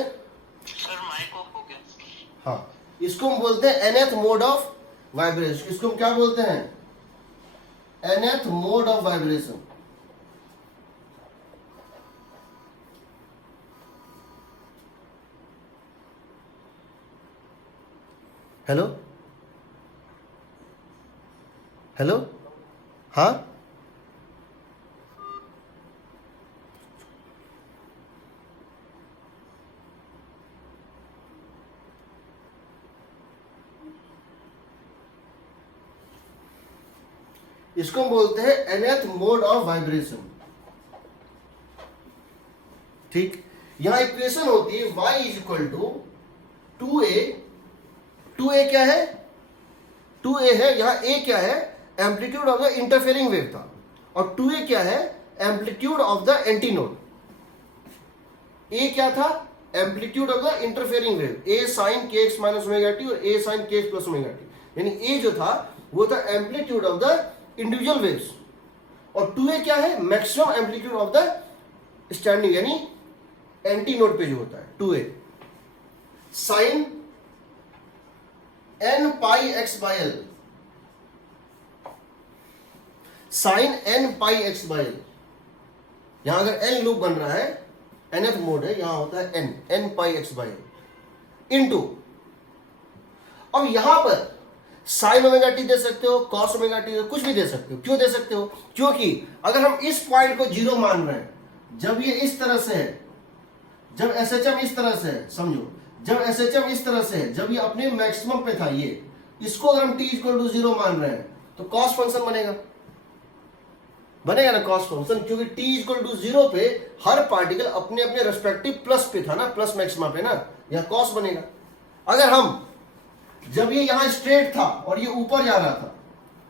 सर माइक ऑफ हो गया। हाँ, इसको हम बोलते हैं nth मोड ऑफ वाइब्रेशन। इसको हम क्या बोलते हैं, nth mode of vibration. Hello hello, हाँ, इसको हम बोलते हैं nth मोड ऑफ वाइब्रेशन। ठीक, यहां इक्वेशन होती है y is equal to 2a। 2a क्या है, 2a है, यहां a क्या है, amplitude of the interfering wave था, और 2a क्या है, amplitude of the antinode. a क्या था, amplitude of the interfering wave, a sin kx minus omega t और a sin kx plus omega T, यानी a जो था वो था amplitude of the individual waves, और 2a क्या है, maximum amplitude of the standing, यानी एंटी नोड पे जो होता है 2a। Sine n pi x by l, sine n pi x by l, यहां अगर n लूप बन रहा है, nth मोड है, यहां होता है n pi x by l into, अब यहां पर साइन ओमेगा टी दे सकते हो, कॉस ओमेगा टी, कुछ भी दे सकते हो। क्यों दे सकते हो, क्योंकि अगर हम इस पॉइंट को 0 मान रहे हैं, जब ये इस तरह से है, जब एसएचएम इस तरह से है, समझो, जब एसएचएम इस तरह से है, जब ये अपने मैक्सिमम पे था, ये इसको अगर हम टी इक्वल टू 0 मान रहे हैं तो कॉस फंक्शन बनेगा, बनेगा ना कॉस फंक्शन, क्योंकि टी इक्वल टू 0 पे हर पार्टिकल अपने अपने रेस्पेक्टिव प्लस पे था ना, प्लस मैक्सिमा पे ना, यह कॉस बनेगा। अगर हम, जब ये यहां स्ट्रेट था और ये ऊपर जा रहा था,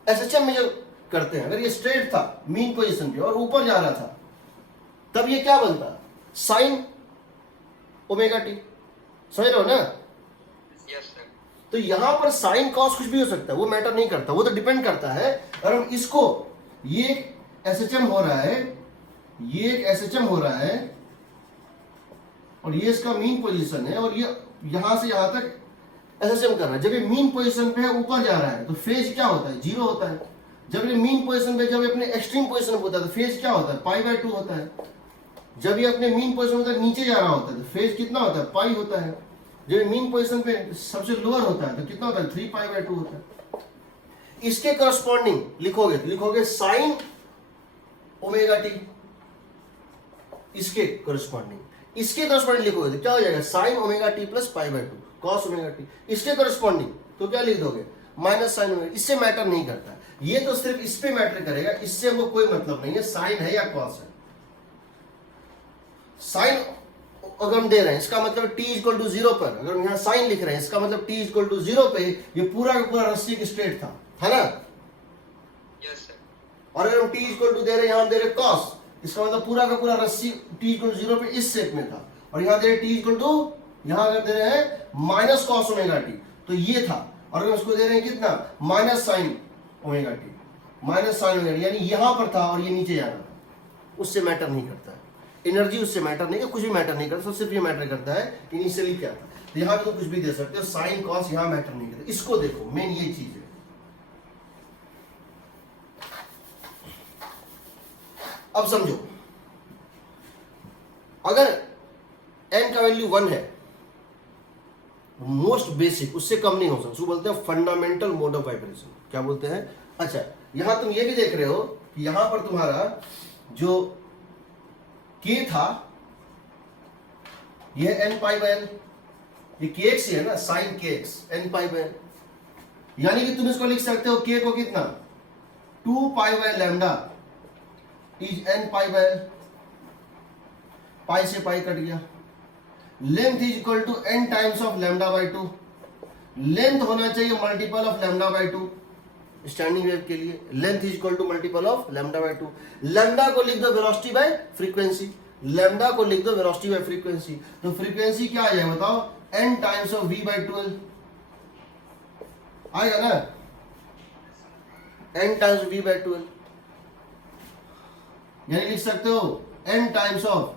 एसएचएम में जो करते हैं, अगर ये स्ट्रेट था मीन पोजीशन पे और ऊपर जा रहा था, तब ये क्या बनता, साइन ओमेगा टी, समझ रहे हो ना। Yes sir. तो यहां पर साइन कॉस कुछ भी हो सकता है, वो मैटर नहीं करता, वो तो डिपेंड करता है। अगर हम इसको, ये एक एसएचएम हो रहा है, ये एक एसएचएम हो रहा है, और ये इसका मीन पोजीशन है, और ये यहां से यहां तक एसएचएम कर रहा है। जब ये मीन पोजीशन पे है, ऊपर जा रहा है, तो फेज क्या होता है, 0 होता है। जब ये मीन पोजीशन पे, जब ये अपने एक्सट्रीम पोजीशन पे होता है तो फेज क्या होता है, पाई बाय 2 होता है। जब ये अपने मीन पोजीशन पे नीचे जा रहा होता है तो फेज कितना होता है, पाई होता है। जब ये मीन पोजीशन पे सबसे लोअर होता है तो कितना होता है, 3 पाई बाय 2 होता है। इसके करस्पॉन्डिंग लिखोगे तो लिखोगे साइन ओमेगा टी, इसके करस्पॉन्डिंग लिखोगे तो क्या हो जाएगा, sign omega t plus pi by 2 cos omega T. इसके करस्पॉन्डिंग तो क्या लिख दोगे, माइनस साइन ओमेगा। इससे मैटर नहीं करता, ये तो सिर्फ इस पे मैटर करेगा, इससे हमको कोई मतलब नहीं है साइन है या कॉस है। साइन अगर हम दे रहे हैं इसका मतलब t इक्वल टू 0 पर, अगर हम यहाँ साइन लिख रहे हैं इसका मतलब t इक्वल टू 0 पे ये पूरा का पूरा रस्सी की स्ट्रेट था, है ना। Yes sir. और अगर हम t इक्वल टू दे रहे हैं, यहाँ दे रहे कॉस, इसका मतलब पूरा का पूरा रस्सी t इक्वल टू 0 पे इस शेप में था। और यहाँ दे रहे t इक्वल टू, यहाँ अगर दे रहे हैं माइनस कॉस ओमेगा टी, तो ये था। और अगर उसको दे रहे हैं कितना, minus sign omega T, minus sign omega T, यानी यहाँ पर था और ये नीचे जाना था, उससे मैटर नहीं करता है। एनर्जी उससे मैटर नहीं, कुछ भी मैटर नहीं करता, सिर्फ ये मैटर करता है इनिशियली क्या था। तो यहाँ पे तो कुछ भी दे सकते हो, साइन कॉस यहाँ मैटर नहीं करता। इसको देखो, मेन ये चीज है। अब समझो, अगर n का वैल्यू 1 है, मोस्ट बेसिक, उससे कम नहीं हो सकता, उसको बोलते हैं फंडामेंटल मोड ऑफ वाइब्रेशन। क्या बोलते हैं? अच्छा, यहां तुम ये भी देख रहे हो कि यहां पर तुम्हारा जो k था, यह n पाई बाय l, ये kx ही है ना, sine kx n pi by l, यानी कि तुम इसको लिख सकते हो k को कितना, 2 pi by lambda is n pi by l, pi से पाई कट गया। Length is equal to n times of lambda by 2, length होना चाहिए multiple of lambda by 2, standing wave के लिए length is equal to multiple of lambda by 2। Lambda को लिख दो velocity by frequency, lambda को लिख दो वेलोसिटी बाय फ्रीक्वेंसी, तो फ्रीक्वेंसी क्या आ जाएगा बताओ, n times of v by 12 आएगा ना, n टाइम्स v बाय 12, यानी लिख सकते हो n times of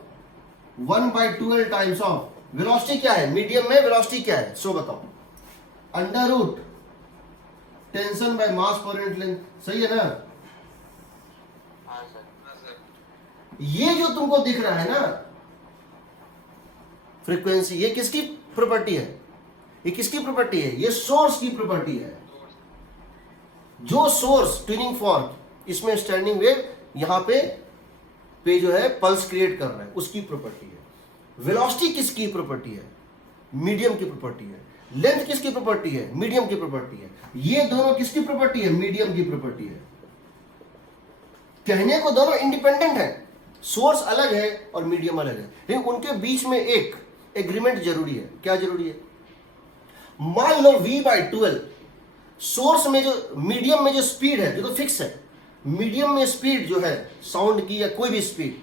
1 by 12 times of velocity क्या है, मीडियम में वेलोसिटी क्या है, सो बताओ, under root tension by mass per unit length, सही है ना। हाँ सर। हाँ सर। ये जो तुमको दिख रहा है ना फ्रीक्वेंसी, ये किसकी प्रॉपर्टी है, ये किसकी प्रॉपर्टी है, ये सोर्स की प्रॉपर्टी है। जो सोर्स ट्यूनिंग फॉर्क, इसमें स्टैंडिंग वेव यहां पे जो है पल्स क्रिएट कर रहा है, उसकी प्रॉपर्टी है। वेलोसिटी किसकी प्रॉपर्टी है, मीडियम की प्रॉपर्टी है। लेंथ किसकी प्रॉपर्टी है, मीडियम की प्रॉपर्टी है। ये दोनों किसकी प्रॉपर्टी है, मीडियम की प्रॉपर्टी है। कहने को दोनों इंडिपेंडेंट है, सोर्स अलग है और मीडियम अलग है, लेकिन उनके बीच में एक एग्रीमेंट जरूरी है। क्या जरूरी है, मान लो v बाय 12, सोर्स में जो मीडियम में जो स्पीड है, जो तो फिक्स है, मीडियम में स्पीड जो है साउंड की या कोई भी स्पीड,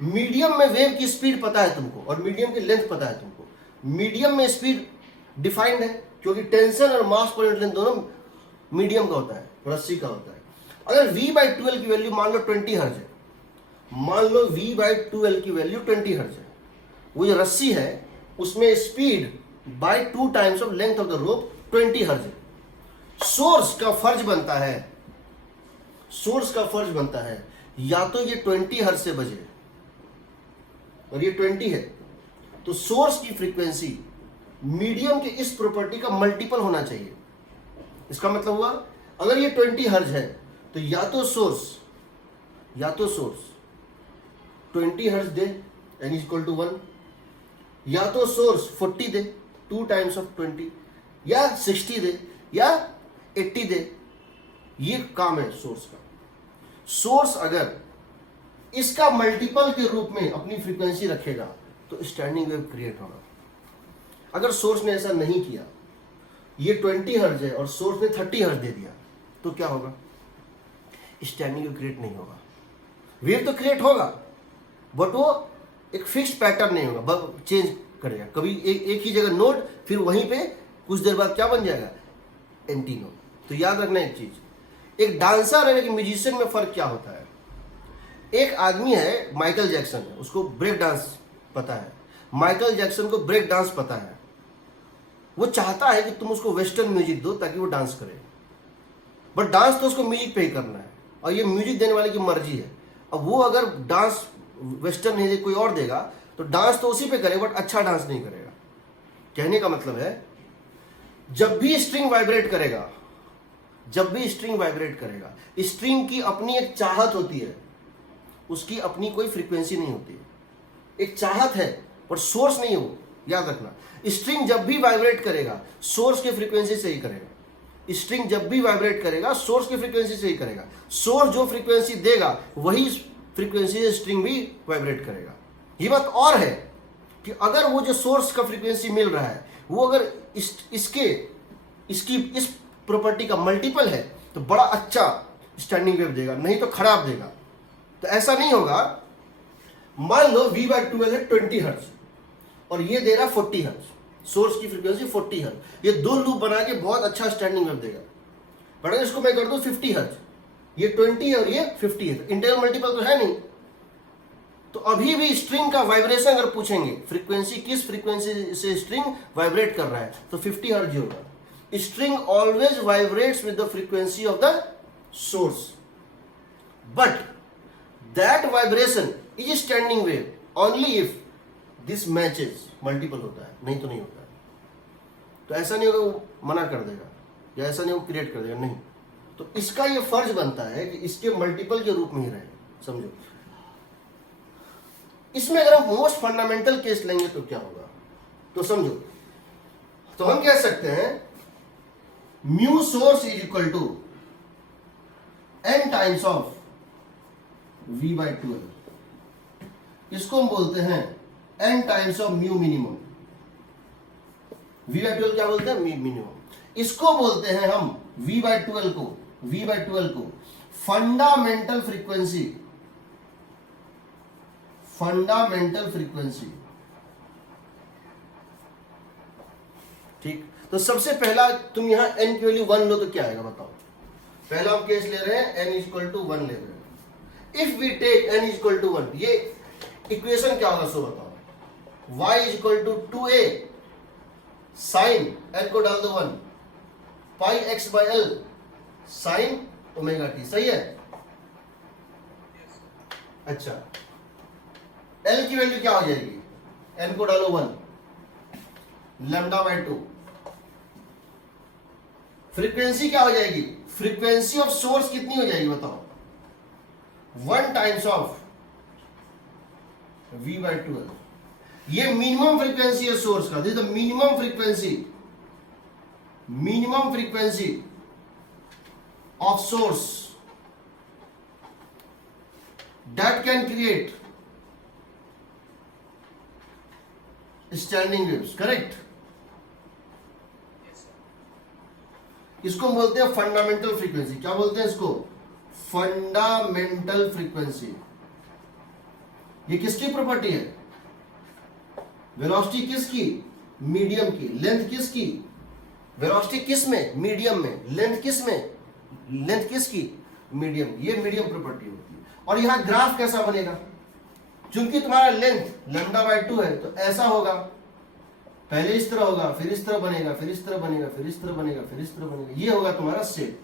मीडियम में वेव की स्पीड पता है तुमको और मीडियम की लेंथ पता है तुमको। मीडियम में स्पीड डिफाइंड है क्योंकि टेंशन और मास पर यूनिट लेंथ दोनों मीडियम का होता है, रस्सी का होता है। अगर v बाई 12 की वैल्यू मान लो 20 हर्ज है, मान लो v बाई 12 की वैल्यू 20 हर्ज है, वो जो रस्सी है उसमें speed bye 2 times of length of the rope 20 हर्ज है। सोर्स का फर्ज बनता है, सोर्स का फर्ज बनता है या तो ये 20 हर्ज से बजे और ये 20 है, तो सोर्स की फ्रीक्वेंसी मीडियम के इस प्रॉपर्टी का मल्टीपल होना चाहिए। इसका मतलब हुआ अगर ये 20 हर्ज है तो या तो सोर्स 20 हर्ज दे n इक्वल टू 1, या तो सोर्स 40 दे 2 टाइम्स ऑफ 20, या 60 दे या 80 दे। ये काम है सोर्स का। सोर्स अगर इसका मल्टीपल के रूप में अपनी फ्रीक्वेंसी रखेगा तो स्टैंडिंग वेव क्रिएट होगा। अगर सोर्स ने ऐसा नहीं किया, ये 20 हर्ज है और सोर्स ने 30 हर्ज दे दिया, तो क्या होगा, स्टैंडिंग वेव क्रिएट नहीं होगा। वेव तो क्रिएट होगा बट वो एक फिक्स्ड पैटर्न नहीं होगा, चेंज करेगा। कभी एक ही जगह नोट, फिर वहीं पे कुछ देर बाद क्या बन जाएगा, एंटी नोट। तो याद रखना एक चीज, एक डांसर और एक म्यूजिशियन में फर्क क्या होता है। एक आदमी है माइकल जैक्सन है, उसको ब्रेक डांस पता है, माइकल जैक्सन को ब्रेक डांस पता है। वो चाहता है कि तुम उसको वेस्टर्न म्यूजिक दो ताकि वो डांस करे, बट डांस तो उसको म्यूजिक पे ही करना है और ये म्यूजिक देने वाले की मर्जी है। अब वो अगर डांस वेस्टर्न नहीं कोई और देगा तो डांस तो उसी पे करेगा बट अच्छा डांस नहीं करेगा। कहने का मतलब है जब भी स्ट्रिंग वाइब्रेट करेगा, स्ट्रिंग की अपनी एक चाहत होती है, उसकी अपनी कोई फ्रीक्वेंसी नहीं होती है। एक चाहत है पर सोर्स नहीं हो, याद रखना, स्ट्रिंग जब भी वाइब्रेट करेगा सोर्स की फ्रीक्वेंसी से ही करेगा। स्ट्रिंग जब भी वाइब्रेट करेगा सोर्स की फ्रीक्वेंसी से ही करेगा। सोर्स जो फ्रीक्वेंसी देगा वही फ्रीक्वेंसी से स्ट्रिंग भी वाइब्रेट करेगा। ये बात और है कि अगर वो जो सोर्स का फ्रीक्वेंसी मिल रहा है वो अगर इसकी इस प्रॉपर्टी का मल्टीपल है तो बड़ा अच्छा स्टैंडिंग वेव देगा, नहीं तो खराब देगा। तो ऐसा नहीं होगा। मान लो V/12 है 20 हर्ट्ज और ये दे रहा 40 हर्ट्ज, सोर्स की फ्रीक्वेंसी 40 हर्ट्ज। ये दो लूप बना के बहुत अच्छा स्टैंडिंग वेव देगा। बट अगर इसको मैं कर दूं 50 हर्ट्ज, ये 20 और ये 50 है, तो इंटीग्रल मल्टीपल तो है नहीं। तो अभी भी स्ट्रिंग का वाइब्रेशन अगर पूछेंगे, फ्रीक्वेंसी किस फ्रीक्वेंसी से स्ट्रिंग वाइब्रेट कर रहा है, तो 50 हर्ट्ज होगा। String always vibrates with the frequency of the source, but that vibration is standing wave only if this matches, multiple होता है, नहीं तो नहीं होता है। तो ऐसा नहीं होगा वो मना कर देगा या ऐसा नहीं वो क्रिएट कर देगा, नहीं। तो इसका ये फर्ज बनता है कि इसके मल्टीपल के रूप में ही रहे, समझो। इसमें अगर हम मोस्ट फंडामेंटल केस लेंगे तो क्या होगा, तो समझो। तो हम कह सकते हैं mu source is equal to n times of V/12। इसको हम बोलते हैं n times of mu minimum. V/12 क्या बोलते हैं, मिनिमम। इसको बोलते हैं हम V/12 को फंडामेंटल फ्रीक्वेंसी, फंडामेंटल फ्रीक्वेंसी। ठीक, तो सबसे पहला तुम यहां n की वैल्यू 1 लो तो क्या आएगा बताओ। पहला हम केस ले रहे हैं n इक्वल टू 1 ले रहे हैं। If we take n equal to 1, ये इक्वेशन क्या होगा सो बताओ। y equal to 2a sine n को डाल दो 1 pi x by l sine omega t, सही है। अच्छा, l की वैल्यू क्या हो जाएगी, n को डालो 1 लैम्डा बाय 2। फ्रीक्वेंसी क्या हो जाएगी, फ्रीक्वेंसी ऑफ सोर्स कितनी हो जाएगी बताओ, 1 टाइम्स ऑफ V/12। ये मिनिमम फ्रीक्वेंसी है सोर्स का, this is the minimum frequency of source that can create standing waves, correct. इसको हम बोलते हैं फंडामेंटल फ्रीक्वेंसी। क्या बोलते हैं इसको, फंडामेंटल फ्रीक्वेंसी। ये किसकी प्रॉपर्टी है, वेलोसिटी किसकी, मीडियम की। लेंथ किसकी, वेलोसिटी किस में, मीडियम में। लेंथ किस में, लेंथ किसकी, मीडियम। ये मीडियम प्रॉपर्टी होती है। और यहां ग्राफ कैसा बनेगा, क्योंकि तुम्हारा लेंथ लैम्डा बाय 2 है तो ऐसा होगा, पहले इस तरह होगा, फिर इस तरह बनेगा, फिर इस तरह बनेगा, फिर इस तरह बनेगा, फिर इस तरह बनेगा। ये होगा तुम्हारा शेप।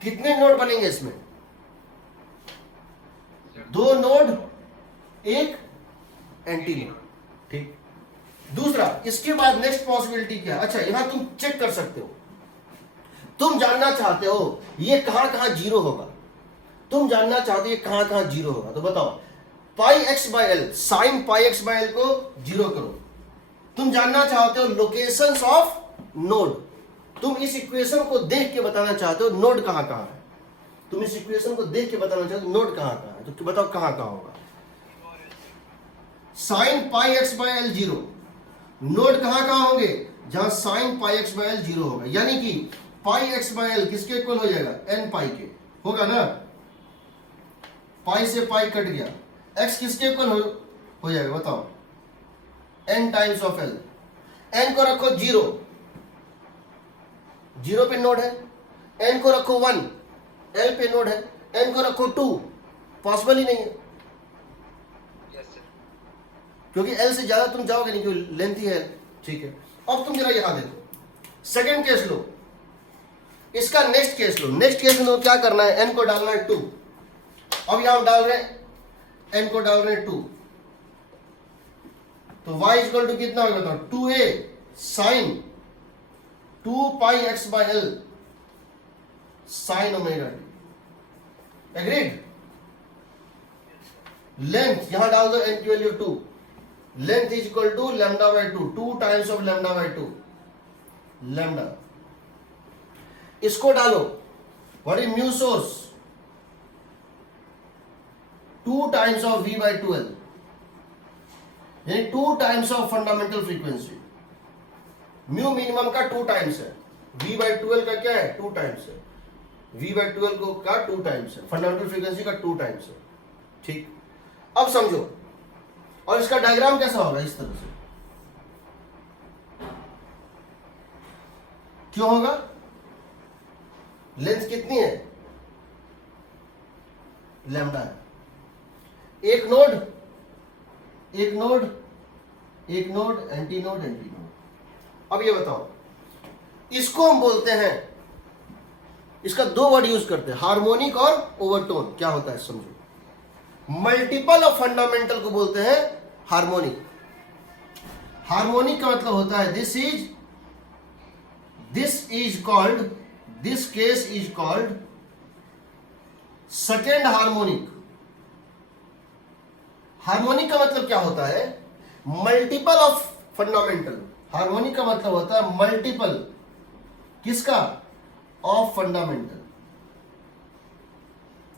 कितने नोड बनेंगे इसमें, 2 नोड, एक एंटी नोड, ठीक। दूसरा, इसके बाद नेक्स्ट पॉसिबिलिटी क्या है, अच्छा यहां तुम चेक कर सकते हो। तुम जानना चाहते हो ये कहां कहां जीरो होगा, तुम जानना चाहते हो ये कहां कहां जीरो होगा, तो बताओ pi x by L, sine pi x by L को जीरो करो। तुम जानना चाहते हो लोकेशंस ऑफ नोड, तुम इस इक्वेशन को देख के बताना चाहते हो नोड कहां कहां है। तुम इस इक्वेशन को देख के बताना चाहते हो नोड कहां कहां है, तो बताओ कहां कहां होगा। Sine pi x by L zero, node कहां कहां होंगे, जहां sine pi x by L zero होगा। यानी कि पाई एक्स बाय एल किसके इक्वल हो जाएगा, एन पाई के होगा ना। पाई से पाई कट गया, एक्स किसके इक्वल हो जाएगा बताओ, n times of L. N को रखो जीरो, जीरो पे नोड है। एन को रखो 1, एल पे नोड है। एन को रखो 2, पॉसिबल ही नहीं है, क्योंकि एल से ज्यादा तुम जाओगे नहीं, क्योंकि लेंथ ही है, ठीक है। अब तुम जरा यहां देखो, सेकेंड केस लो, इसका नेक्स्ट केस लो। नेक्स्ट केस में तो क्या करना है, एन को डालना है 2। अब यहां हम डाल रहे हैं एन को डाल रहे हैं 2, तो y इक्वल टू कितना होगा बताओ, 2a sine 2 pi x by L sine omega t. Agreed. Length यहां डाल दो, एन की value 2, length is equal to lambda by 2, 2 times of lambda by 2, lambda. इसको डालो, what is mu source, 2 times of v by 12, यानी 2 times of fundamental frequency. Mu minimum का 2 times है, v by 12 का क्या है, 2 टाइम्स है, v बाय 12 को का 2 टाइम्स है, फंडामेंटल फ्रीक्वेंसी का 2 टाइम्स है। ठीक, अब समझो, और इसका डायग्राम कैसा होगा, इस तरह से क्यों होगा, लेंथ कितनी है, लैम्डा है, एक नोड एक नोड एक node, anti node anti node. अब ये बताओ, इसको हम बोलते हैं, इसका 2 वर्ड यूज करते हैं, हार्मोनिक और ओवरटोन। क्या होता है समझो, मल्टीपल ऑफ फंडामेंटल को बोलते हैं हार्मोनिक। हार्मोनिक का मतलब होता है this is called, this case is called second harmonic. Harmonic का मतलब क्या होता है, मल्टीपल ऑफ फंडामेंटल। हार्मोनिक का मतलब होता है मल्टीपल, किसका, ऑफ फंडामेंटल।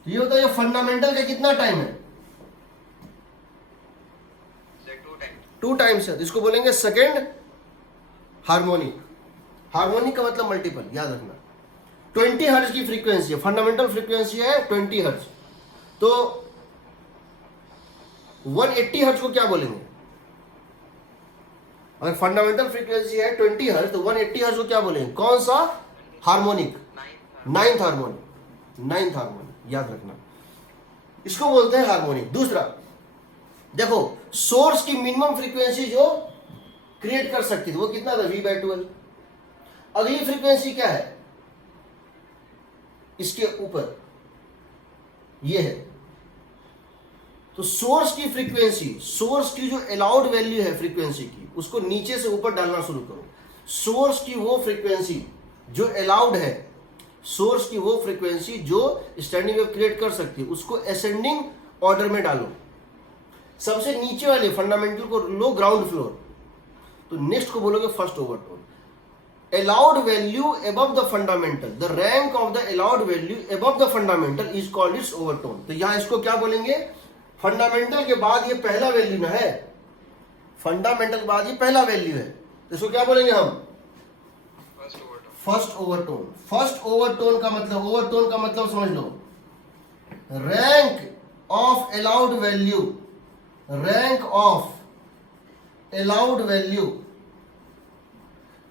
ये होता है फंडामेंटल का कितना टाइम है, 2 टाइम्स है, तो इसको बोलेंगे सेकेंड हार्मोनिक। हार्मोनिक का मतलब मल्टीपल, याद रखना। 20 हर्ट्ज की फ्रीक्वेंसी है, फंडामेंटल फ्रीक्वेंसी है 20 हर्ट्ज, तो 180 हर्ट्ज को क्या बोलेंगे, अगर फंडामेंटल फ्रीक्वेंसी है 20 हर्ट्ज तो 180 हर्ट्ज को क्या बोलेंगे, कौन सा हार्मोनिक, 9th हार्मोनिक, याद रखना, इसको बोलते हैं हार्मोनिक। दूसरा देखो, सोर्स की मिनिमम फ्रीक्वेंसी जो क्रिएट कर सकती थी वो कितना था, v बाय 12। अगली फ्रीक्वेंसी क्या है, इसके ऊपर ये है, तो सोर्स की फ्रीक्वेंसी, सोर्स की जो अलाउड वैल्यू है फ्रीक्वेंसी की, उसको नीचे से ऊपर डालना शुरू करो। सोर्स की वो फ्रीक्वेंसी जो अलाउड है, सोर्स की वो फ्रीक्वेंसी जो स्टैंडिंग वेव क्रिएट कर सकती है, उसको असेंडिंग ऑर्डर में डालो। सबसे नीचे वाले फंडामेंटल को लो ग्राउंड फ्लोर, तो नेक्स्ट को बोलोगे first overtone. Allowed value above the fundamental, the rank of the allowed value above the fundamental is called its overtone. तो यहां इसको क्या बोलेंगे, फंडामेंटल के बाद ये पहला वैल्यू ना है, फंडामेंटल के बाद ये पहला वैल्यू है, तो इसको क्या बोलेंगे हम, फर्स्ट ओवरटोन। फर्स्ट ओवरटोन का मतलब समझ लो, rank of allowed value, rank of allowed value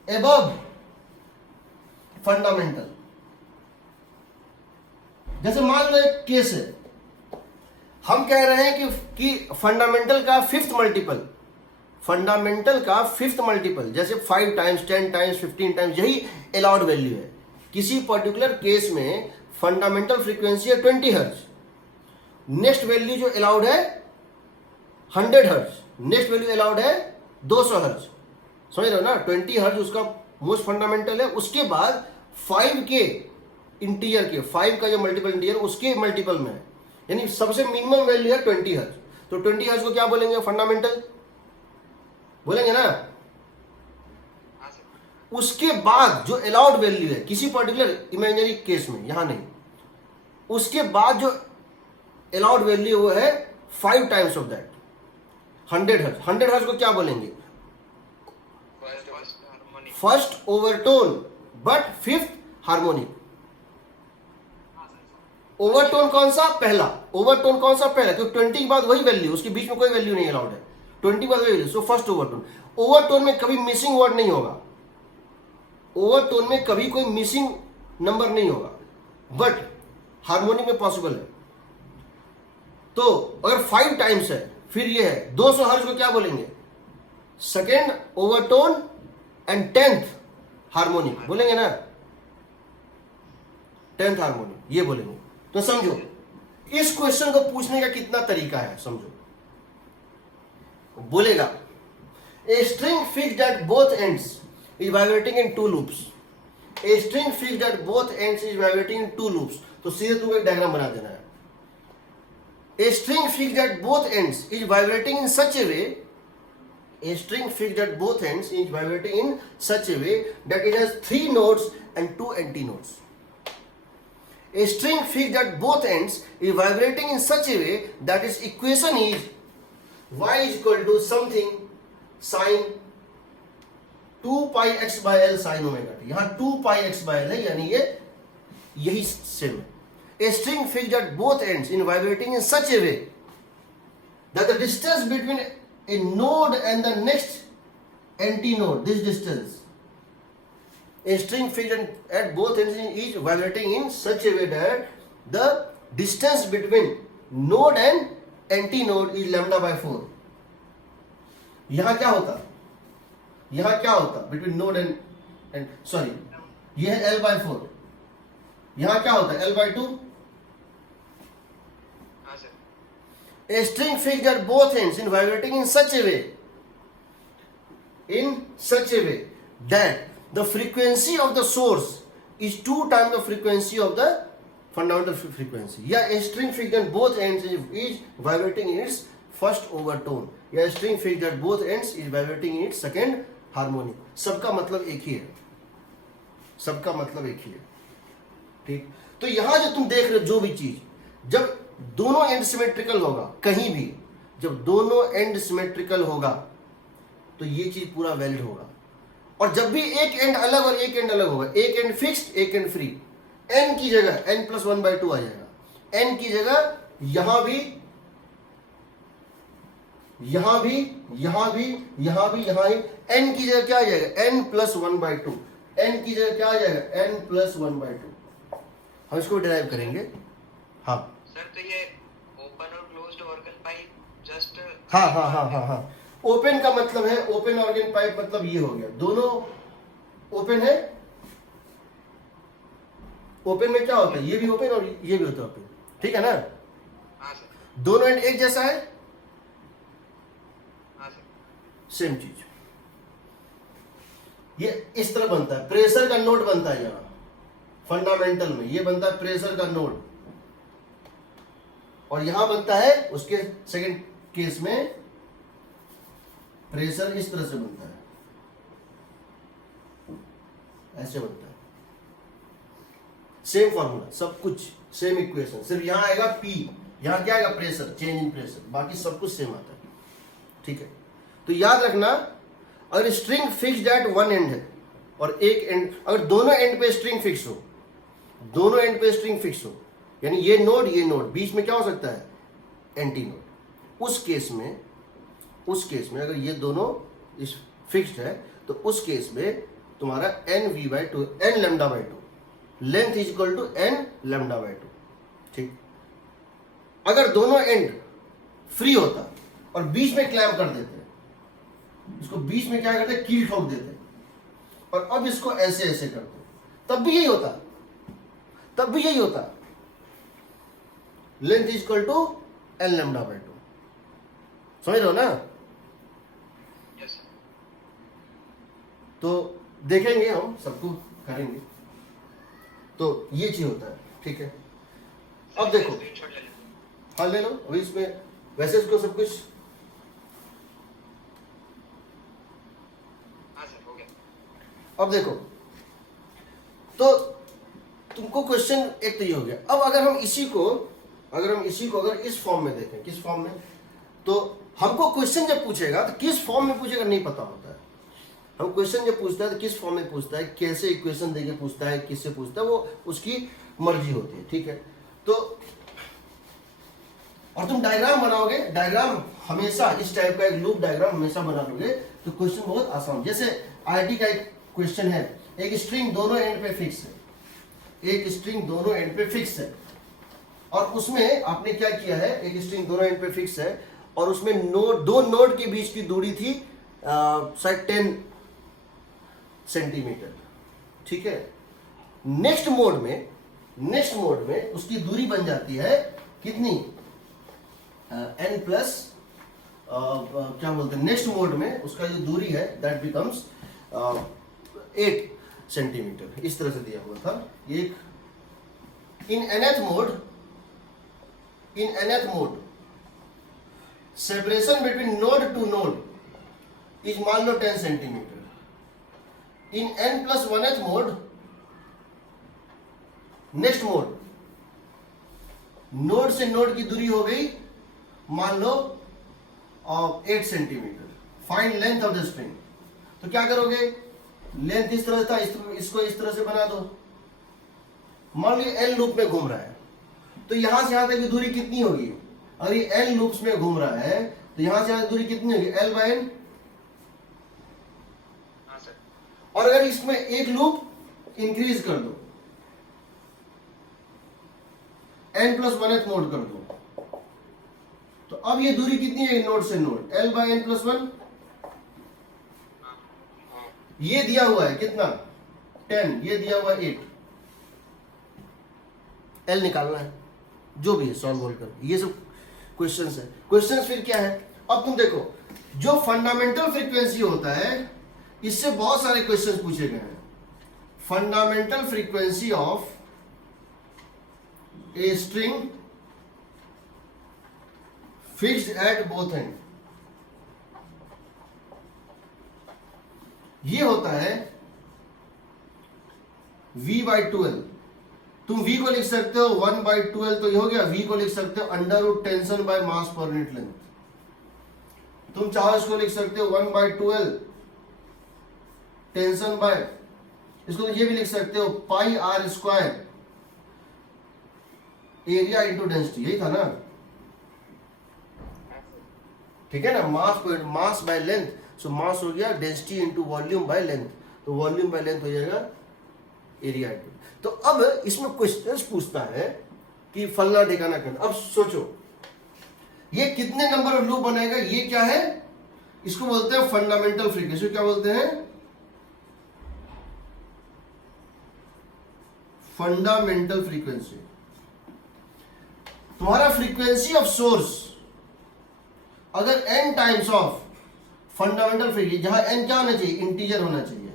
above fundamental. जैसे मान लो एक केस है, हम कह रहे हैं कि फंडामेंटल का 5th मल्टीपल, फंडामेंटल का 5th मल्टीपल, जैसे 5 टाइम्स, 10 टाइम्स, 15 टाइम्स, यही अलाउड वैल्यू है। किसी पर्टिकुलर केस में फंडामेंटल फ्रीक्वेंसी है 20 हर्ट्ज, नेक्स्ट वैल्यू जो अलाउड है 100 हर्ट्ज, नेक्स्ट वैल्यू अलाउड है 200 हर्ट्ज, समझ रहे हो ना। 20 हर्ट्ज उसका मोस्ट फंडामेंटल है, उसके बाद 5 के इंटीजर के, 5 का जो मल्टीपल इंटीजर उसके मल्टीपल में है, यानी सबसे मिनिमम वैल्यू है 20 हर्ट्ज। तो 20 हर्ट्ज को क्या बोलेंगे, फंडामेंटल बोलेंगे ना। उसके बाद जो अलाउड वैल्यू है किसी पर्टिकुलर इमेजिनरी केस में, यहां नहीं, उसके बाद जो अलाउड वैल्यू वो है 5 times of that, 100 hertz. 100 hertz को क्या बोलेंगे, first overtone but 5th harmonic. Overtone कौन सा, पहला। ओवरटोन कौन सा, पहला, क्योंकि 20 के बाद वही वैल्यू, उसके बीच में कोई वैल्यू नहीं अलाउड है, 20 के बाद वही value, so first overtone. Overtone में कभी मिसिंग वर्ड नहीं होगा, ओवरटोन में कभी कोई मिसिंग नंबर नहीं होगा, बट हार्मोनिक में पॉसिबल है। तो अगर 5 टाइम्स है, फिर ये है 200 हर्ट्ज को क्या बोलेंगे, second overtone and 10th harmonic बोलेंगे ना, 10th हार्मोनिक ये बोलेंगे। तो समझो इस क्वेश्चन को पूछने का कितना तरीका है, समझो। बोलेगा a string fixed at both ends is vibrating in 2 loops, a string fixed at both ends is vibrating in 2 loops. तो सीधे तुमको एक डायग्राम बना देना है। A string fixed at both ends is vibrating in such A way A string fixed at both ends is vibrating in such a way that it has 3 nodes and 2 antinodes. A string fixed at both ends is vibrating in such a way that its equation is y is equal to something sin 2 pi x by L sin omega t. यहाँ 2 pi x by L है, यानी ये यही same है. A string fixed at both ends is vibrating in such a way that the distance between a node and the next antinode, this distance, a string fixed at both ends is vibrating in such a way that the distance between node and antinode is lambda by 4. यहां क्या होता, यहां क्या होता between node and sorry, यह है L by 4. यहां क्या होता है L by 2. हाँ sir. A string fixed at both ends in vibrating in such a way that the frequency of the source is 2 times the frequency of the fundamental frequency. या a string fixed at both ends is vibrating in its first overtone. या string fixed at both ends is vibrating in its second harmonic. सबका मतलब एक ही है, सबका मतलब एक ही है. ठीक. तो यहां जो तुम देख रहे हो जो भी चीज, जब दोनों एंड सिमेट्रिकल होगा, कहीं भी जब दोनों एंड सिमेट्रिकल होगा तो ये चीज पूरा वैलिड होगा. और जब भी एक एंड अलग और एक एंड अलग होगा, एक एंड फिक्स्ड एक एंड फ्री, n की जगह n प्लस 1/2 आ जाएगा. n की जगह यहां भी, यहां भी, यहां भी, यहां भी, यहां ही n की जगह क्या आ जाएगा n प्लस 1/2. n की जगह क्या आ जाएगा n प्लस 1/2. हम इसको डिराइव करेंगे. हाँ सर, तो ये ओपन और क्लोज्ड ऑर्गन पाइप जस्ट. हाँ हाँ हाँ हाँ हाँ. ओपन का मतलब है, ओपन ऑर्गन पाइप मतलब ये हो गया, दोनों ओपन है. ओपन में क्या होता है, ये भी ओपन और ये भी होता है ओपन. ठीक है ना. हाँ सर. दोनों एंड एक जैसा है. हाँ सर. सेम चीज. ये इस तरह बनता है, प्रेशर का नोड बनता है यहां फंडामेंटल में. ये बनता है प्रेशर का नोड, और यहां बनता है उसके सेकंड केस में प्रेशर इस तरह से बनता है, ऐसे बनता है. सेम फॉर्मूला, सब कुछ सेम इक्वेशन, सिर्फ यहां आएगा P, यहां क्या आएगा प्रेशर, चेंज इन प्रेशर, बाकी सब कुछ सेम आता है. ठीक है. तो याद रखना, अगर string fixed at one and है और एक एंड, अगर दोनों एंड पे स्ट्रिंग फिक्स हो, दोनों एंड पे स्ट्रिंग फिक्स हो, यानी ये नोड, बीच में क्या हो सकता है एंटी नोड. उस केस में अगर ये दोनों इस फिक्स्ड है तो उस केस में तुम्हारा n/2 n λ/2, length is equal to n λ/2. ठीक. अगर दोनों एंड फ्री होता और बीच में क्लैम्प कर देते, इसको बीच में क्या करते, कील ठोक देते, और अब इसको ऐसे ऐसे करते, तब भी यही होता, length is equal to n λ/2. समझ रहे हो ना. Yes sir. तो देखेंगे, हम सबको करेंगे, तो ये चीज होता है. ठीक है. अब देखो, स्क्रीनशॉट ले लें. हाँ ले लो. अभी इसमें वैसे इसको सब कुछ, हाँ सर, हो गया. अब देखो, तो तुमको क्वेश्चन एक तो ये हो गया. अब अगर हम इसी को अगर इस फॉर्म में देखें, किस फॉर्म में, तो हमको क्वेश्चन जब पूछेगा तो किस फॉर्म में पूछेगा नहीं पता होता है. हम क्वेश्चन जब पूछता है तो किस फॉर्म में पूछता है, कैसे इक्वेशन देके पूछता है, किससे पूछता है, वो उसकी मर्जी होती है. ठीक है. तो और तुम डायग्राम बनाओगे, डायग्राम हमेशा इस टाइप का एक लूप डायग्राम हमेशा बना लोगे तो क्वेश्चन बहुत आसान. जैसे आईटी का एक क्वेश्चन है, एक स्ट्रिंग दोनों एंड पे फिक्स है, एक स्ट्रिंग दोनों एंड पे फिक्स है, और उसमें आपने क्या किया है, एक स्ट्रिंग दोनों एंड पे फिक्स है और उसमें दो नोड के बीच की दूरी थी शायद 10 सेंटीमीटर. ठीक है. नेक्स्ट मोड में उसकी दूरी बन जाती है कितनी, n प्लस क्या बोलते हैं, नेक्स्ट मोड में उसका जो दूरी है दैट बिकम्स 8 सेंटीमीटर. इस तरह से दिया हुआ था. एक इन nth mode separation between node to node is मान लो 10 सेंटीमीटर। इन n+1th mode, next mode, node से नोड की दूरी हो गई मान लो 8 centimetre. Find length of the string. तो क्या करोगे, लेंथ इस तरह था, इसको इस तरह से बना दो। मान लीजिए एल लूप में घूम रहा है, तो यहां से यहां तक की दूरी कितनी होगी? अगर ये एल लूप्स में घूम रहा है तो यहां से यहां तक दूरी कितनी होगी? L/N। हाँ सर। और अगर इसमें एक लूप इंक्रीज कर दो, n+1th मोड कर दो, तो अब ये दूरी कितनी है नोड से नोड? L/n+1। ये दिया हुआ है कितना? 10, ये दिया हुआ है 8। L निकालना है, जो भी है सॉल्व वॉल्व कर, ये सब क्वेश्चंस है। क्वेश्चंस फिर क्या है, अब तुम देखो, जो फंडामेंटल फ्रीक्वेंसी होता है इससे बहुत सारे क्वेश्चंस पूछे गए हैं। Fundamental frequency of a string fixed at both and, ये होता है V/12। तुम V को लिख सकते हो 1/12, तो ये हो गया। V को लिख सकते हो √ tension by mass per unit length. तुम चाहो इसको लिख सकते हो 1/12 टेंशन बाय, इसको ये भी लिख सकते हो πr² एरिया इंटू डेंसिटी, यही था ना? ठीक है ना? मास बाय लेंथ, सो मास हो गया density into volume by length, तो वॉल्यूम बाय लेंथ हो जाएगा एरिया इंटू। तो अब इसमें क्वेश्चंस पूछता है कि फलना ठिकाना करना। अब सोचो ये कितने नंबर ऑफ लूप बनेगा? ये क्या है? इसको बोलते हैं फंडामेंटल फ्रीक्वेंसी। क्या बोलते हैं? Fundamental frequency. तुम्हारा फ्रीक्वेंसी ऑफ सोर्स अगर n times of fundamental frequency, जहां n क्या होना चाहिए? इंटीजर होना चाहिए।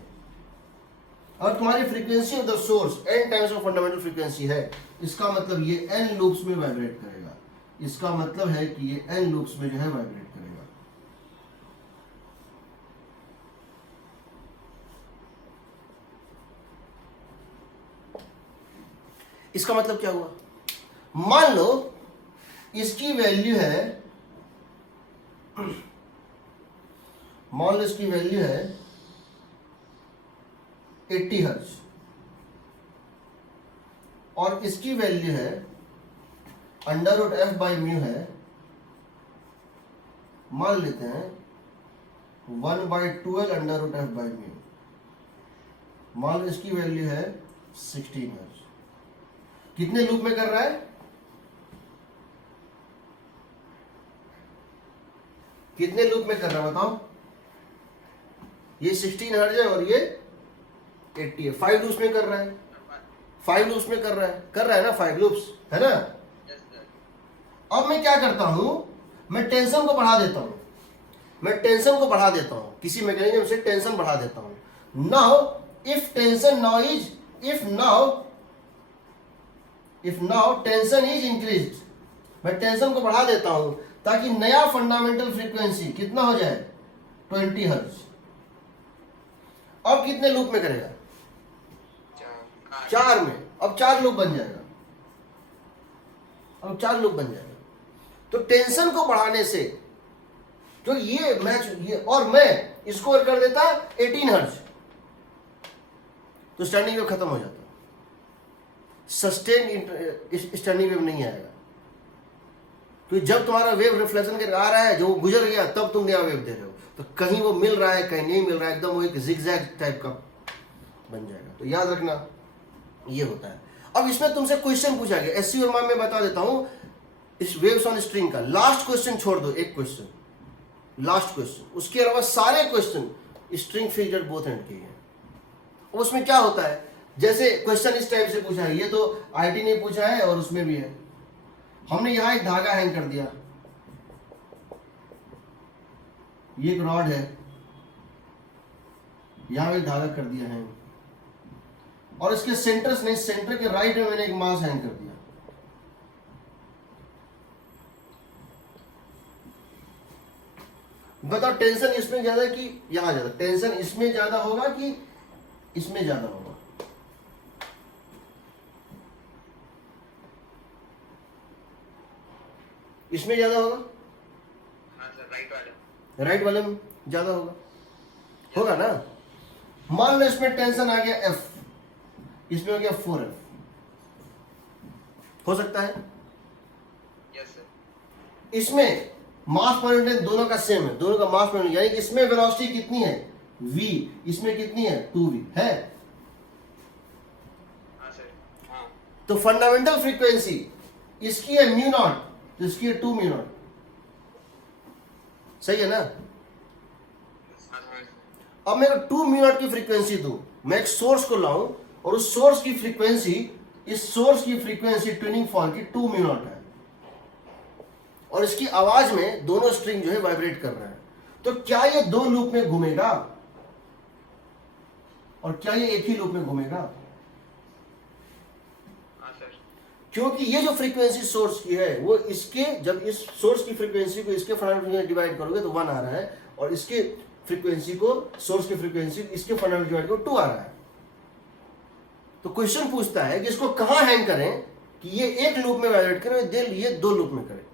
और तुम्हारी frequency of the source n times of fundamental frequency है, इसका मतलब ये n लूप्स में वाइब्रेट करेगा। इसका मतलब है कि ये n लूप्स में जो है वाइब्रेट करेगा। इसका मतलब क्या हुआ? मान लो इसकी वैल्यू है, मान लो इसकी वैल्यू है 80 हर्ट्ज और इसकी वैल्यू है √f/μ है, मान लेते हैं 1/12 √f/μ। मान लो इसकी वैल्यू है 16 हर्ट्ज। कितने लूप में कर रहा है? कितने लूप में कर रहा है बताओ? ये 16 हर्ट्ज है और ये 80 है। 5 लूप्स में कर रहा है। 5 लूप्स में कर रहा है ना? 5 लूप्स है ना? अब मैं क्या करता हूं, मैं टेंशन को बढ़ा देता हूं। मैं टेंशन को बढ़ा देता हूं, किसी मैकेनिज्म से टेंशन बढ़ा देता हूं। Now if tension now tension is increased, मैं टेंशन को बढ़ा देता हूं ताकि नया फंडामेंटल फ्रीक्वेंसी कितना हो जाए? 20 हर्ट्ज। अब कितने लूप में करेगा? 4 में। अब 4 लूप बन जाएगा। अब 4 लूप बन जाएगा। तो टेंशन को बढ़ाने से जो ये मैच, ये और मैं इसको कर देता 18 हर्ट्ज, तो स्टैंडिंग वेव खत्म हो जाता। सस्टेन स्टैंडिंग वेव नहीं आएगा। तो जब तुम्हारा वेव रिफ्लेक्शन करके आ रहा है, जो गुजर गया, तब तुम नया वेव दे रहे हो। तो कहीं वो मिल रहा है, कहीं नहीं मिल रहा है, एकदम वो एक जिगजैग टाइप का बन जाएगा। तो याद रखना ये होता है। अब इसमें तुमसे क्वेश्चन पूछा गया, एससी और मैं बता देता हूं इस वेव्स ऑन स्ट्रिंग का। लास्ट क्वेश्चन छोड़ दो, एक क्वेश्चन, लास्ट क्वेश्चन, उसके अलावा सारे question string fixed at both and के हैं। उसमें क्या होता है, जैसे क्वेश्चन इस टाइप से पूछा है, ये तो आईटी ने पूछा है और उसमें भी है। हमने यहां एक धागा हैंग कर दिया, ये एक रॉड है, यहां भी धागा कर दिया है, और इसके सेंटर से नहीं, सेंटर के राइट में मैंने एक मास हैंग कर दिया। बताओ टेंशन इसमें ज्यादा कि यहां ज्यादा? टेंशन इसमें ज्यादा होगा कि इसमें ज्यादा होगा? इसमें ज्यादा होगा, हाँ सर, राइट वाले। राइट वाले में ज्यादा होगा, होगा ना? मान लो इसमें टेंशन आ गया एफ, इसमें हो गया 4F, हो सकता है? Yes sir. इसमें मास पर यूनिट दोनों का सेम है, दोनों का मास पर यूनिट, यानी कि इसमें वेलोसिटी कितनी है v, इसमें कितनी है 2v है। हाँ सर। हाँ। तो फंडामेंटल फ्रीक्वेंसी इसकी है म्यू नॉट, तो इसकी है 2 म्यू नॉट, सही है ना? हाँ सर। अब मेरे को 2 म्यू नॉट की फ्रीक्वेंसी दो, मैं एक सोर्स को लाऊं और उस सोर्स की फ्रीक्वेंसी, इस सोर्स की फ्रीक्वेंसी ट्यूनिंग फॉर्म की 2 म्यू नॉट है, और इसकी आवाज में दोनों स्ट्रिंग जो है वाइब्रेट कर रहे हैं, तो क्या ये दो लूप में घूमेगा और क्या ये एक ही लूप में घूमेगा? हाँ सर। क्योंकि ये जो फ्रीक्वेंसी सोर्स की है वो इसके, जब इस सोर्स की फ्रीक्वेंसी को इसके फंडामेंटल में डिवाइड करोगे तो 1 आ रहा है, और इसके फ्रीक्वेंसी को, सोर्स की फ्रीक्वेंसी इसके फंडामेंटल डिवाइड करो 2 आ रहा है। तो क्वेश्चन पूछता है कि इसको कहां हैंग करें कि ये एक लूप में वाइब्रेट करे, ये दो लूप में करे।